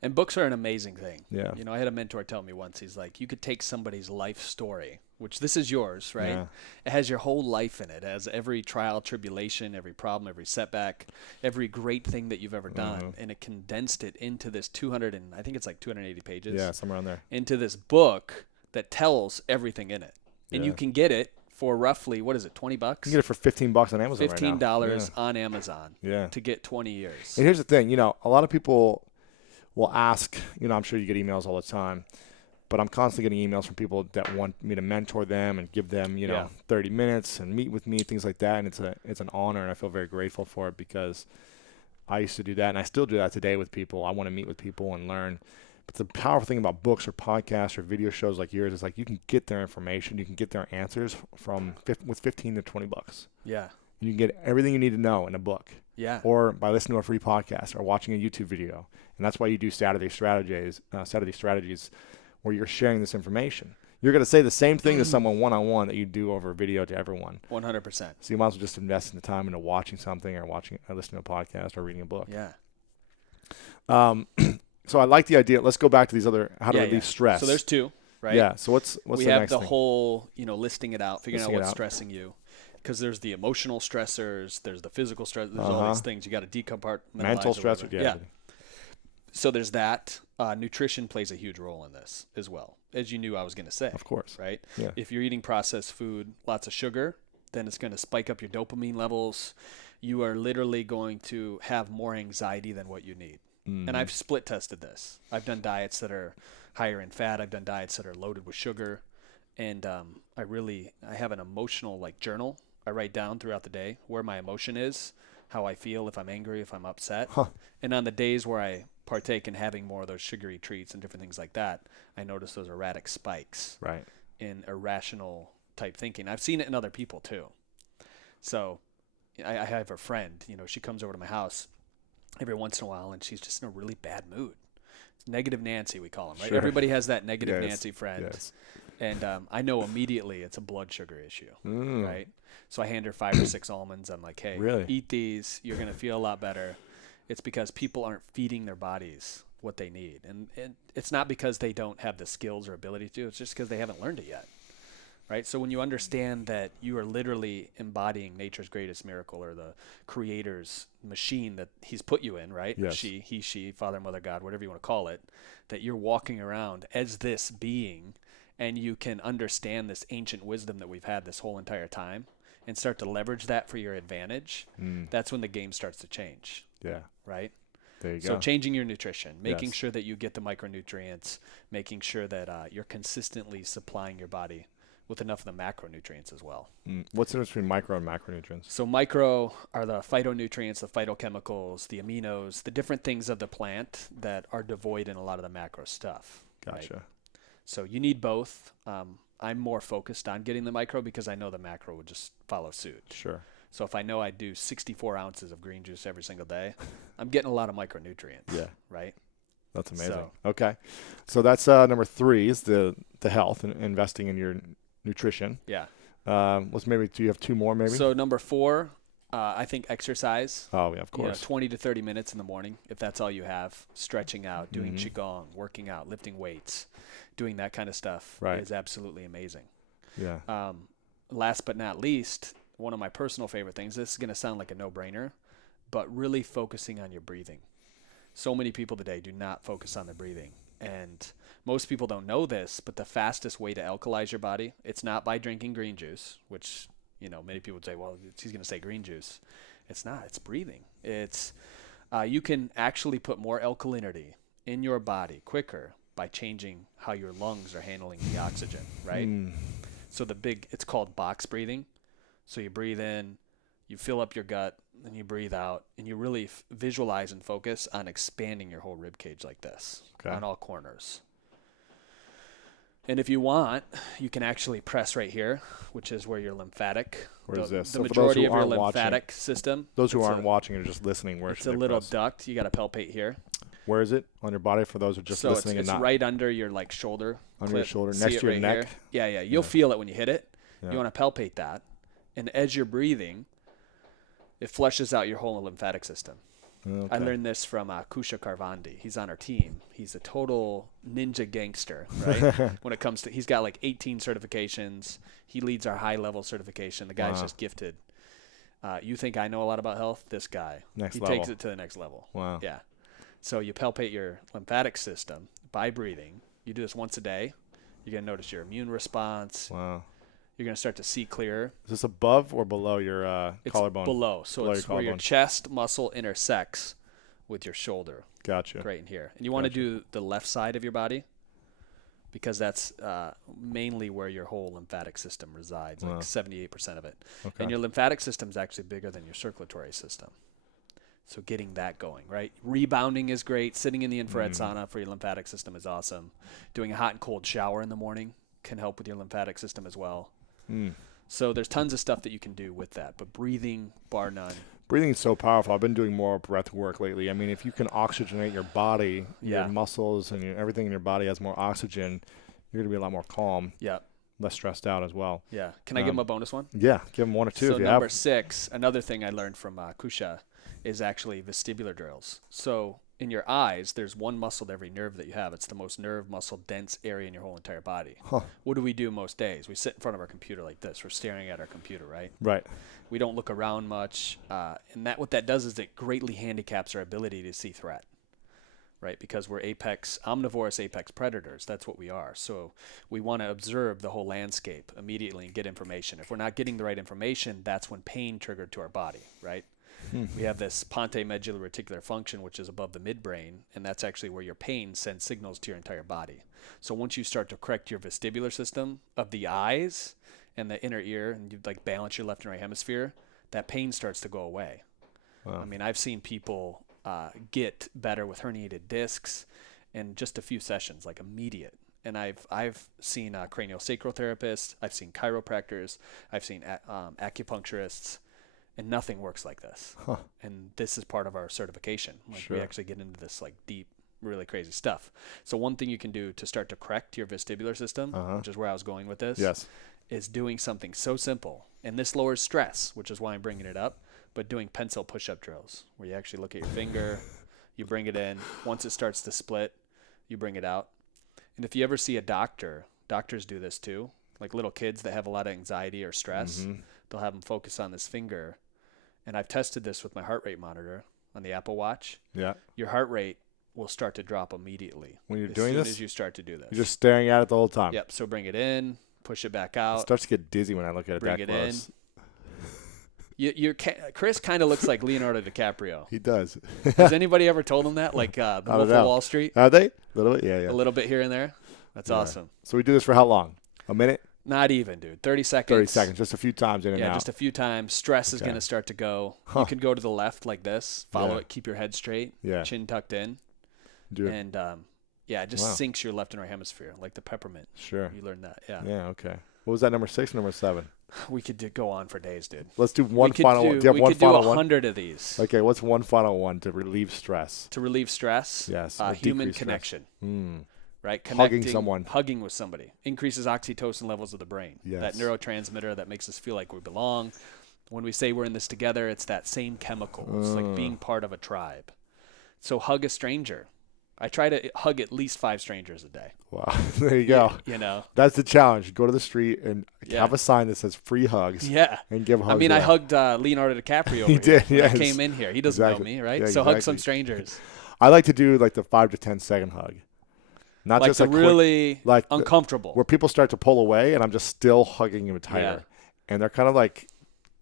And books are an amazing thing. Yeah. I had a mentor tell me once, he's like, you could take somebody's life story, which this is yours, right? Yeah. It has your whole life in it. It has every trial, tribulation, every problem, every setback, every great thing that you've ever done. And it condensed it into this 280 pages. Yeah, somewhere on there. Into this book that tells everything in it. And you can get it for roughly, what is it, $20? You can get it for $15 on Amazon right now. $15 on Amazon to get 20 years. And here's the thing, a lot of people will ask, I'm sure you get emails all the time, but I'm constantly getting emails from people that want me to mentor them and give them, 30 minutes and meet with me, things like that. And it's an honor, and I feel very grateful for it because I used to do that, and I still do that today with people. I want to meet with people and learn. But the powerful thing about books or podcasts or video shows like yours is like you can get their information, you can get their answers with $15 to $20. Yeah. You can get everything you need to know in a book. Yeah. Or by listening to a free podcast or watching a YouTube video. And that's why you do Saturday strategies where you're sharing this information. You're going to say the same thing to someone one-on-one that you do over video to everyone. 100%. So you might as well just invest in the time into watching something or listening to a podcast or reading a book. Yeah. So I like the idea. Let's go back to these other, how to relieve stress. So there's two, right? Yeah. So what's the next thing? We have the whole, listing it out, figuring out what's stressing you. Because there's the emotional stressors, there's the physical stress, there's all these things you got to decompartmentalize. Mental stressors, yeah. So there's that. Nutrition plays a huge role in this as well, as you knew I was going to say. Of course. Right? Yeah. If you're eating processed food, lots of sugar, then it's going to spike up your dopamine levels. You are literally going to have more anxiety than what you need. Mm-hmm. And I've split tested this. I've done diets that are higher in fat. I've done diets that are loaded with sugar. And I have an emotional journal. I write down throughout the day where my emotion is, how I feel, if I'm angry, if I'm upset. And on the days where I partake in having more of those sugary treats and different things like that, I notice those erratic spikes in irrational type thinking. I've seen it in other people too. So I have a friend, she comes over to my house every once in a while and she's just in a really bad mood. Negative Nancy, we call them, right? Sure. Everybody has that negative Nancy friend. Yes. And I know immediately it's a blood sugar issue, right? So I hand her 5 or 6 almonds. I'm like, hey, eat these. You're going to feel a lot better. It's because people aren't feeding their bodies what they need. And it's not because they don't have the skills or ability to. It's just because they haven't learned it yet, right? So when you understand that you are literally embodying nature's greatest miracle or the creator's machine that he's put you in, right? Yes. She, Father, Mother, God, whatever you want to call it, that you're walking around as this being and you can understand this ancient wisdom that we've had this whole entire time and start to leverage that for your advantage, that's when the game starts to change. Yeah. Right? There you go. So changing your nutrition, making sure that you get the micronutrients, making sure that you're consistently supplying your body with enough of the macronutrients as well. What's the difference between micro and macronutrients? So micro are the phytonutrients, the phytochemicals, the aminos, the different things of the plant that are devoid in a lot of the macro stuff. Gotcha. Right? So you need both. I'm more focused on getting the micro because I know the macro would just follow suit. Sure. So if I know I do 64 ounces of green juice every single day, I'm getting a lot of micronutrients. Yeah. Right? That's amazing. Okay. So that's number 3 is the health and investing in your nutrition. Yeah. Do you have 2 more maybe? So number 4, I think exercise. Oh, yeah, of course. 20 to 30 minutes in the morning, if that's all you have. Stretching out, doing qigong, working out, lifting weights, doing that kind of stuff is absolutely amazing. Yeah. Last but not least, one of my personal favorite things, this is going to sound like a no-brainer, but really focusing on your breathing. So many people today do not focus on their breathing. And most people don't know this, but the fastest way to alkalize your body, it's not by drinking green juice, which, many people would say, well, he's going to say green juice. It's not. It's breathing. It's you can actually put more alkalinity in your body quicker by changing how your lungs are handling the oxygen, right? So it's called box breathing. So you breathe in, you fill up your gut, then you breathe out, and you really visualize and focus on expanding your whole rib cage like this on all corners. And if you want, you can actually press right here, which is where your lymphatic. Where is this? The majority of your lymphatic system. Those who aren't watching are just listening. Where it's a little duct. You got to palpate here. Where is it on your body for those who are just listening? It's right under your shoulder. Under your shoulder, next to your neck. Here. Yeah. You'll feel it when you hit it. Yeah. You want to palpate that. And as you're breathing, it flushes out your whole lymphatic system. Okay. I learned this from Kusha Karvandi. He's on our team. He's a total ninja gangster, right? When it comes to, he's got 18 certifications. He leads our high-level certification. The guy's just gifted. You think I know a lot about health? This guy. He takes it to the next level. Wow. Yeah. So you palpate your lymphatic system by breathing. You do this once a day. You're going to notice your immune response. Wow. You're going to start to see clearer. Is this above or below your collarbone? It's below. So it's where your chest muscle intersects with your shoulder. Gotcha. Right in here. And you want to do the left side of your body because that's mainly where your whole lymphatic system resides, 78% of it. Okay. And your lymphatic system is actually bigger than your circulatory system. So getting that going, right? Rebounding is great. Sitting in the infrared sauna for your lymphatic system is awesome. Doing a hot and cold shower in the morning can help with your lymphatic system as well. So there's tons of stuff that you can do with that, but breathing, bar none. Breathing is so powerful. I've been doing more breath work lately. I mean, if you can oxygenate your body, your muscles and everything in your body has more oxygen, you're going to be a lot more calm. Yeah. Less stressed out as well. Yeah. Can I give him a bonus one? Yeah. Give him 1 or 2 so if you number have. 6, another thing I learned from Kusha is actually vestibular drills. So in your eyes, there's one muscle to every nerve that you have. It's the most nerve muscle dense area in your whole entire body. What do we do most days? We sit in front of our computer like this. We're staring at our computer, right? Right. We don't look around much. And what that does is it greatly handicaps our ability to see threat. right? Because we're omnivorous apex predators. That's what we are. So we want to observe the whole landscape immediately and get information. If we're not getting the right information, that's when pain triggered to our body, right? We have this ponte medulla reticular function, which is above the midbrain, and that's actually where your pain sends signals to your entire body. So once you start to correct your vestibular system of the eyes and the inner ear, and you like balance your left and right hemisphere, that pain starts to go away. Wow. I mean, I've seen people get better with herniated discs in just a few sessions, like immediate. And I've seen craniosacral therapists, I've seen chiropractors, I've seen acupuncturists, and nothing works like this. Huh. And this is part of our certification. Like we actually get into this like deep, really crazy stuff. So one thing you can do to start to correct your vestibular system, which is where I was going with this, is doing something so simple. And this lowers stress, which is why I'm bringing it up, but doing pencil push-up drills, where you actually look at your finger, you bring it in. Once it starts to split, you bring it out. And if you ever see a doctor, doctors do this too. Like little kids that have a lot of anxiety or stress, they'll have them focus on this finger. And I've tested this with my heart rate monitor on the Apple Watch. Yeah. Your heart rate will start to drop immediately when you're doing this. As soon as you start to do this. You're just staring at it the whole time. Yep. So bring it in, push it back out. It starts to get dizzy when I look at it bring that it close. In. Chris kind of looks like Leonardo DiCaprio. He does. Has anybody ever told him that? Like the Wolf of Wall Street? Are they? A little bit? Yeah. A little bit here and there? That's awesome. So we do this for how long? A minute? Not even, dude. 30 seconds. 30 seconds. Just a few times in and out. Yeah, just a few times. Stress is going to start to go. You can go to the left like this. Follow it. Keep your head straight. Yeah. Chin tucked in. And, it just sinks your left and right hemisphere, like the peppermint. Sure. You learned that. Yeah. Yeah, okay. What was that, number 6 or number 7? We could go on for days, dude. Let's do one final one. Do you have one final one? We could do 100 of these. Okay, what's one final one to relieve stress? To relieve stress? Yes. Human connection. Right? Hugging someone. Hugging with somebody. Increases oxytocin levels of the brain. Yes. That neurotransmitter that makes us feel like we belong. When we say we're in this together, it's that same chemical. It's like being part of a tribe. So hug a stranger. I try to hug at least 5 strangers a day. Wow. There you go. You know. That's the challenge. Go to the street and have a sign that says free hugs. Yeah. And give hugs. I mean, I hugged Leonardo DiCaprio over did, here. Yes. He came in here. He doesn't know me, right? Yeah, so hug some strangers. I like to do like the 5 to 10 second hug. Not like just like really quick, uncomfortable. Where people start to pull away and I'm just still hugging them tighter. Yeah. And they're kind of like,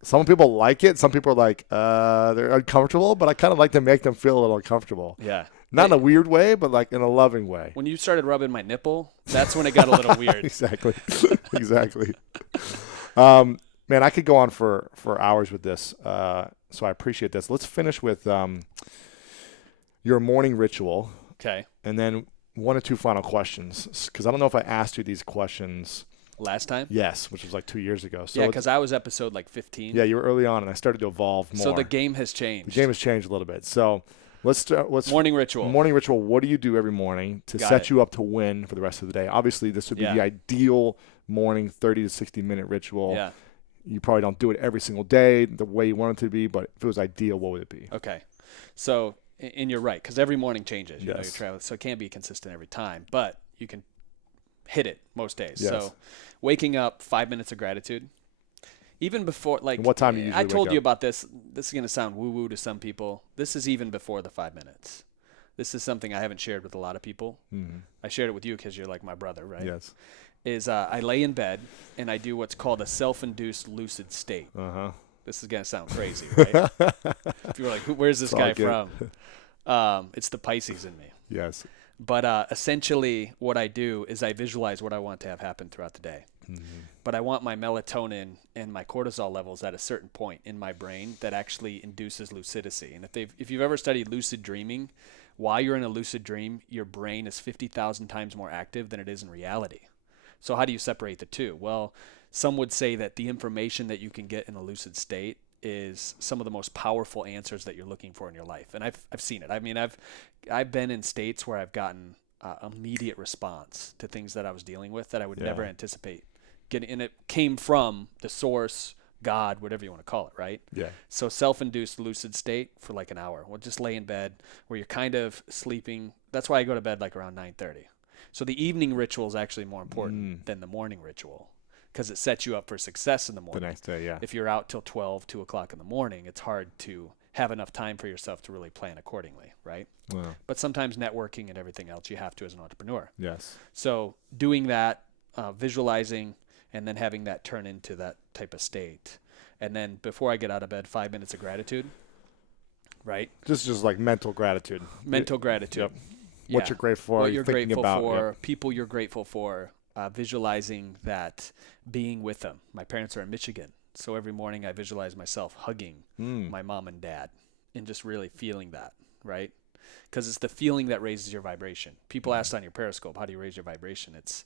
some people like it. Some people are like, they're uncomfortable, but I kind of like to make them feel a little uncomfortable. Yeah. Not in a weird way, but like in a loving way. When you started rubbing my nipple, that's when it got a little weird. Exactly. Exactly. Man, I could go on for hours with this. So I appreciate this. Let's finish with your morning ritual. Okay. And then 1 or 2 final questions, because I don't know if I asked you these questions last time. Yes, which was like 2 years ago. So yeah, because I was episode like 15. Yeah, you were early on, and I started to evolve more. So the game has changed. The game has changed a little bit. So let's start. Morning ritual. Morning ritual. What do you do every morning to set you up to win for the rest of the day? Obviously, this would be the ideal morning 30 to 60-minute ritual. Yeah. You probably don't do it every single day the way you want it to be, but if it was ideal, what would it be? Okay. So, and you're right, because every morning changes. You know, you're traveling, so it can't be consistent every time, but you can hit it most days. Yes. So waking up, 5 minutes of gratitude. Even before, like, and what time do you usually I told you about this. This is going to sound woo-woo to some people. This is even before the 5 minutes. This is something I haven't shared with a lot of people. Mm-hmm. I shared it with you because you're like my brother, right? Yes. Is I lay in bed and I do what's called a self-induced lucid state. Uh-huh. This is going to sound crazy, right? If you're like, where's this guy from? It's the Pisces in me. Yes. But essentially what I do is I visualize what I want to have happen throughout the day. Mm-hmm. But I want my melatonin and my cortisol levels at a certain point in my brain that actually induces lucidity. And if you've ever studied lucid dreaming, while you're in a lucid dream, your brain is 50,000 times more active than it is in reality. So how do you separate the two? Well, some would say that the information that you can get in a lucid state is some of the most powerful answers that you're looking for in your life. And I've seen it. I mean, I've been in states where I've gotten immediate response to things that I was dealing with that I would never anticipate getting. And it came from the source, God, whatever you want to call it, right? Yeah. So self-induced lucid state for like an hour. We'll just lay in bed where you're kind of sleeping. That's why I go to bed like around 9:30. So the evening ritual is actually more important than the morning ritual because it sets you up for success in the morning. The next day, yeah. If you're out till 12, 2 o'clock in the morning, it's hard to have enough time for yourself to really plan accordingly, right? Wow. But sometimes networking and everything else, you have to as an entrepreneur. Yes. So doing that, visualizing, and then having that turn into that type of state. And then before I get out of bed, 5 minutes of gratitude, right? Just like mental gratitude. Mental gratitude. Yep. What you're grateful for. What you're grateful for, Yep. people you're grateful for, visualizing that, being with them. My parents are in Michigan, so every morning I visualize myself hugging my mom and dad and just really feeling that, right? Because it's the feeling that raises your vibration. People asked on your Periscope, how do you raise your vibration? It's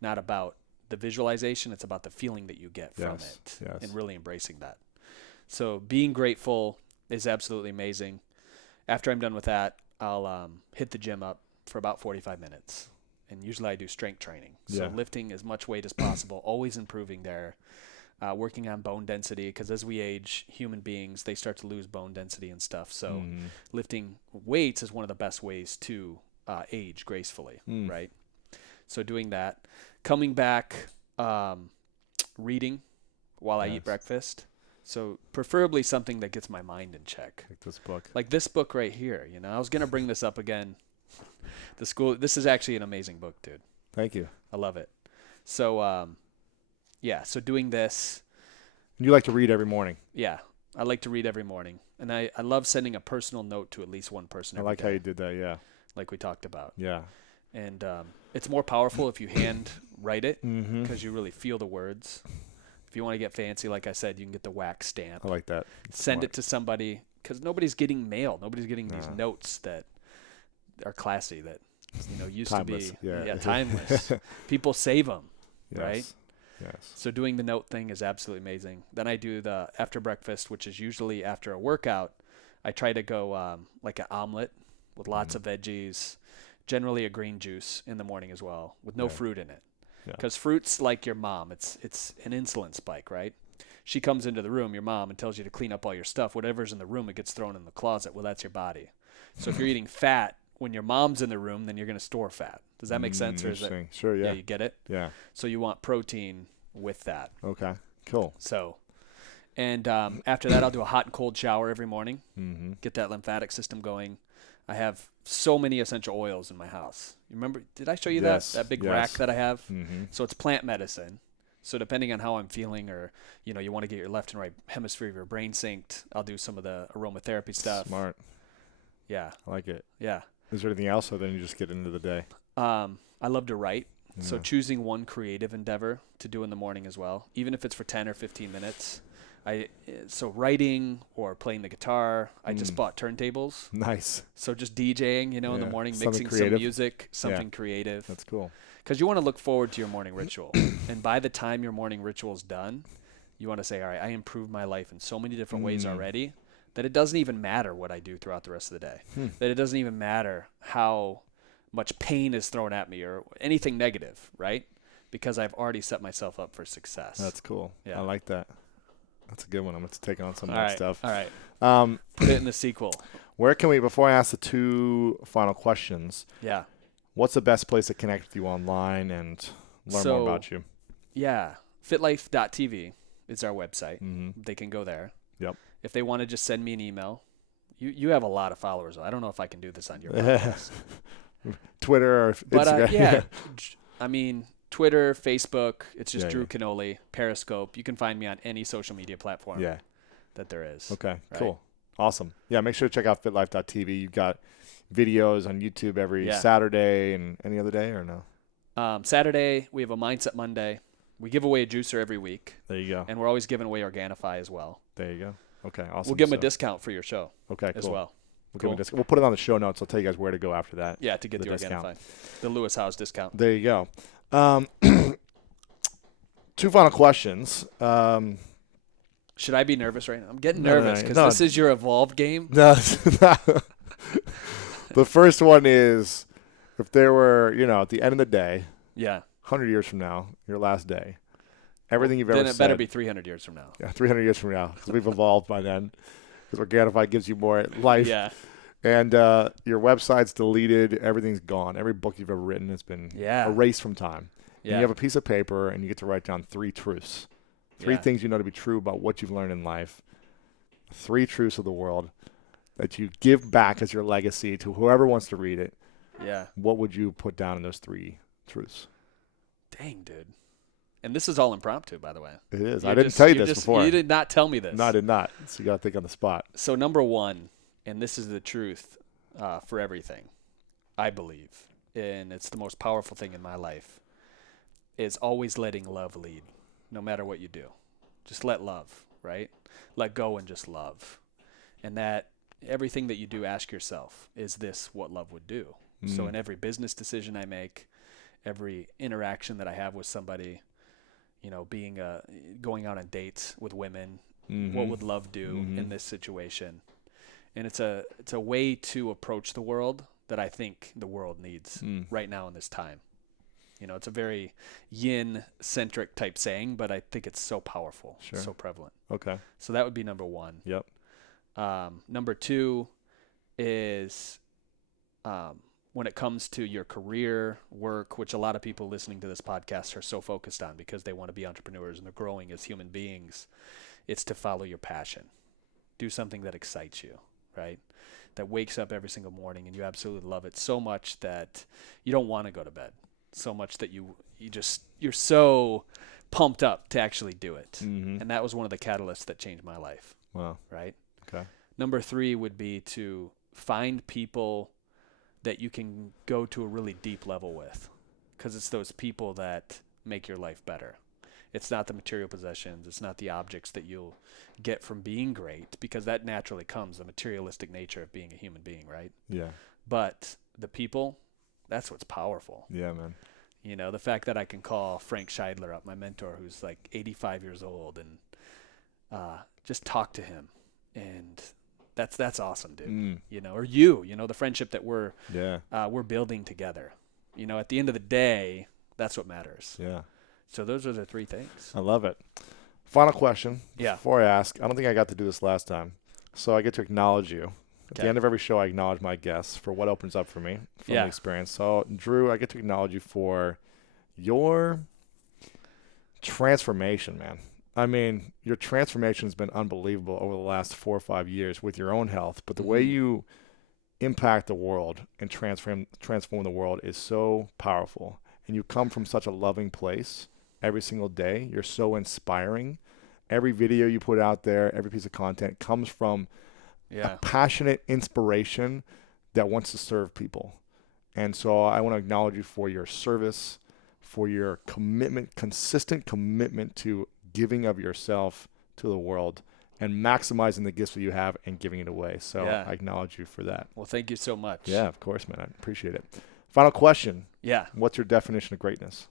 not about the visualization, it's about the feeling that you get from it and really embracing that. So being grateful is absolutely amazing. After I'm done with that, I'll hit the gym up for about 45 minutes. And usually I do strength training. So lifting as much weight as possible, always improving there. Working on bone density, because as we age, human beings, they start to lose bone density and stuff. So lifting weights is one of the best ways to age gracefully, right? So doing that. Coming back, reading while I eat breakfast. So preferably something that gets my mind in check. Like this book. Like this book right here. You know, I was going to bring this up again. This is actually an amazing book, dude. Thank you. I love it. So, so doing this. You like to read every morning. Yeah, I like to read every morning. And I love sending a personal note to at least one person every day. How you did that, yeah. Like we talked about. Yeah. And it's more powerful if you hand write it because you really feel the words. If you want to get fancy, like I said, you can get the wax stamp. I like that. Send it to somebody because nobody's getting mail. Nobody's getting these notes that are classy that used timeless. To be timeless. People save them, right? Yes. So doing the note thing is absolutely amazing. Then I do the after breakfast, which is usually after a workout. I try to go like an omelet with lots of veggies, generally a green juice in the morning as well, with no fruit in it. Because fruit's like your mom. It's an insulin spike, right? She comes into the room, your mom, and tells you to clean up all your stuff. Whatever's in the room, it gets thrown in the closet. Well, that's your body. So if you're eating fat when your mom's in the room, then you're going to store fat. Does that make sense? Or is it? Sure, yeah. Yeah, you get it? Yeah. So you want protein with that. Okay, cool. So, and after that, I'll do a hot and cold shower every morning. Get that lymphatic system going. I have so many essential oils in my house. You remember, did I show you that big rack that I have? So it's plant medicine. So depending on how I'm feeling or, you want to get your left and right hemisphere of your brain synced, I'll do some of the aromatherapy stuff. Smart. Yeah. I like it. Yeah. Is there anything else or then you just get into the day? I love to write. So choosing one creative endeavor to do in the morning as well, even if it's for 10 or 15 minutes. So writing or playing the guitar. I just bought turntables. Nice. So just DJing, in the morning, mixing some music, something creative. That's cool. Because you want to look forward to your morning ritual. And by the time your morning ritual is done, you want to say, all right, I improved my life in so many different ways already that it doesn't even matter what I do throughout the rest of the day. That it doesn't even matter how much pain is thrown at me or anything negative, right? Because I've already set myself up for success. That's cool. Yeah. I like that. That's a good one. I'm going to take on some of that stuff. All right. Put it in the sequel. Where can we, before I ask the two final questions, what's the best place to connect with you online and learn more about you? Yeah. FitLife.tv is our website. They can go there. Yep. If they want to just send me an email, you have a lot of followers. I don't know if I can do this on your podcast. Twitter or Instagram. I mean, Twitter, Facebook, it's just Drew Canole, Periscope. You can find me on any social media platform that there is. Okay, cool. Awesome. Yeah, make sure to check out FitLife.tv. You've got videos on YouTube every Saturday and any other day or no? Saturday, we have a Mindset Monday. We give away a juicer every week. There you go. And we're always giving away Organifi as well. There you go. Okay, awesome. We'll give them a discount for your show as well. We'll put it on the show notes. I'll tell you guys where to go after that. Yeah, to get the Organifi. The Lewis House discount. There you go. Two final questions. Should I be nervous right now? I'm getting nervous because this is your evolved game. No. The first one is, if there were, at the end of the day, 100 years from now, your last day, everything you've ever said. Then it better be 300 years from now. Yeah, 300 years from now, because we've evolved by then. Because Organifi gives you more life. Yeah. And your website's deleted. Everything's gone. Every book you've ever written has been erased from time. And you have a piece of paper, and you get to write down 3 truths. 3 things you know to be true about what you've learned in life. 3 truths of the world that you give back as your legacy to whoever wants to read it, what would you put down in those 3 truths? Dang, dude. And this is all impromptu, by the way. It is. I didn't tell you this before. You did not tell me this. No, I did not. So you got to think on the spot. So number 1, and this is the truth for everything, I believe, and it's the most powerful thing in my life, is always letting love lead, no matter what you do. Just let love, right? Let go and just love. And that everything that you do, ask yourself, is this what love would do? So in every business decision I make, every interaction that I have with somebody, going out on dates with women, what would love do in this situation? And it's a way to approach the world that I think the world needs right now in this time. It's a very yin-centric type saying, but I think it's so powerful, so prevalent. Okay. So that would be number 1. Yep. Number 2 is when it comes to your career, work, which a lot of people listening to this podcast are so focused on because they want to be entrepreneurs and they're growing as human beings, it's to follow your passion. Do something that excites you, right? That wakes up every single morning and you absolutely love it so much that you don't want to go to bed, so much that you're so pumped up to actually do it. And that was one of the catalysts that changed my life. Wow. Right? Okay. Number 3 would be to find people that you can go to a really deep level with, because it's those people that make your life better. It's not the material possessions. It's not the objects that you'll get from being great, because that naturally comes, the materialistic nature of being a human being, right? Yeah. But the people, that's what's powerful. Yeah, man. The fact that I can call Frank Scheidler up, my mentor, who's like 85 years old, and just talk to him, and that's awesome, dude. Or the friendship that we're building together. At the end of the day, that's what matters. Yeah. So those are the 3 things. I love it. Final question. Yeah. Before I ask, I don't think I got to do this last time, so I get to acknowledge you. At the end of every show, I acknowledge my guests for what opens up for me from the experience. So, Drew, I get to acknowledge you for your transformation, man. I mean, your transformation has been unbelievable over the last 4 or 5 years with your own health, but the way you impact the world and transform the world is so powerful. And you come from such a loving place every single day. You're so inspiring. Every video you put out there, every piece of content comes from a passionate inspiration that wants to serve people. And so I want to acknowledge you for your service, for your commitment, consistent commitment to giving of yourself to the world and maximizing the gifts that you have and giving it away. So I acknowledge you for that. Well, thank you so much. Yeah, of course, man. I appreciate it. Final question. Yeah. What's your definition of greatness?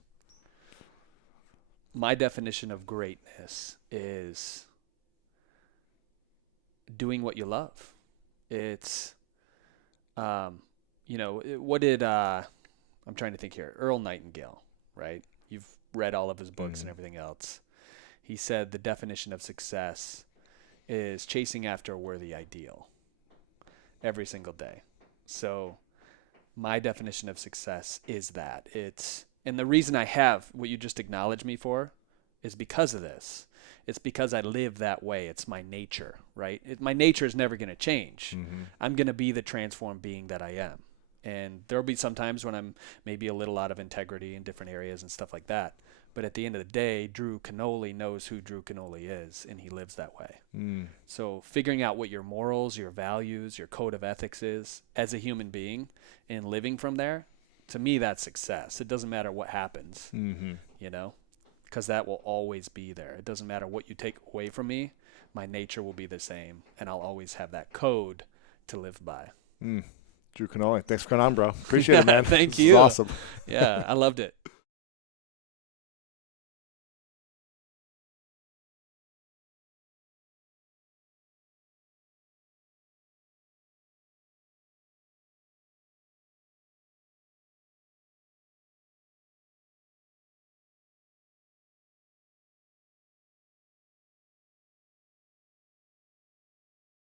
My definition of greatness is doing what you love. It's, what did, I'm trying to think here, Earl Nightingale, right? You've read all of his books and everything else. He said the definition of success is chasing after a worthy ideal every single day. So my definition of success is that. And the reason I have what you just acknowledged me for is because of this. It's because I live that way. It's my nature, right? My nature is never going to change. I'm going to be the transformed being that I am. And there'll be some times when I'm maybe a little out of integrity in different areas and stuff like that. But at the end of the day, Drew Canole knows who Drew Canole is, and he lives that way. So figuring out what your morals, your values, your code of ethics is as a human being and living from there, to me, that's success. It doesn't matter what happens, because that will always be there. It doesn't matter what you take away from me. My nature will be the same, and I'll always have that code to live by. Drew Canole, thanks for coming on, bro. Appreciate it, man. Thank this you. Is awesome. Yeah, I loved it.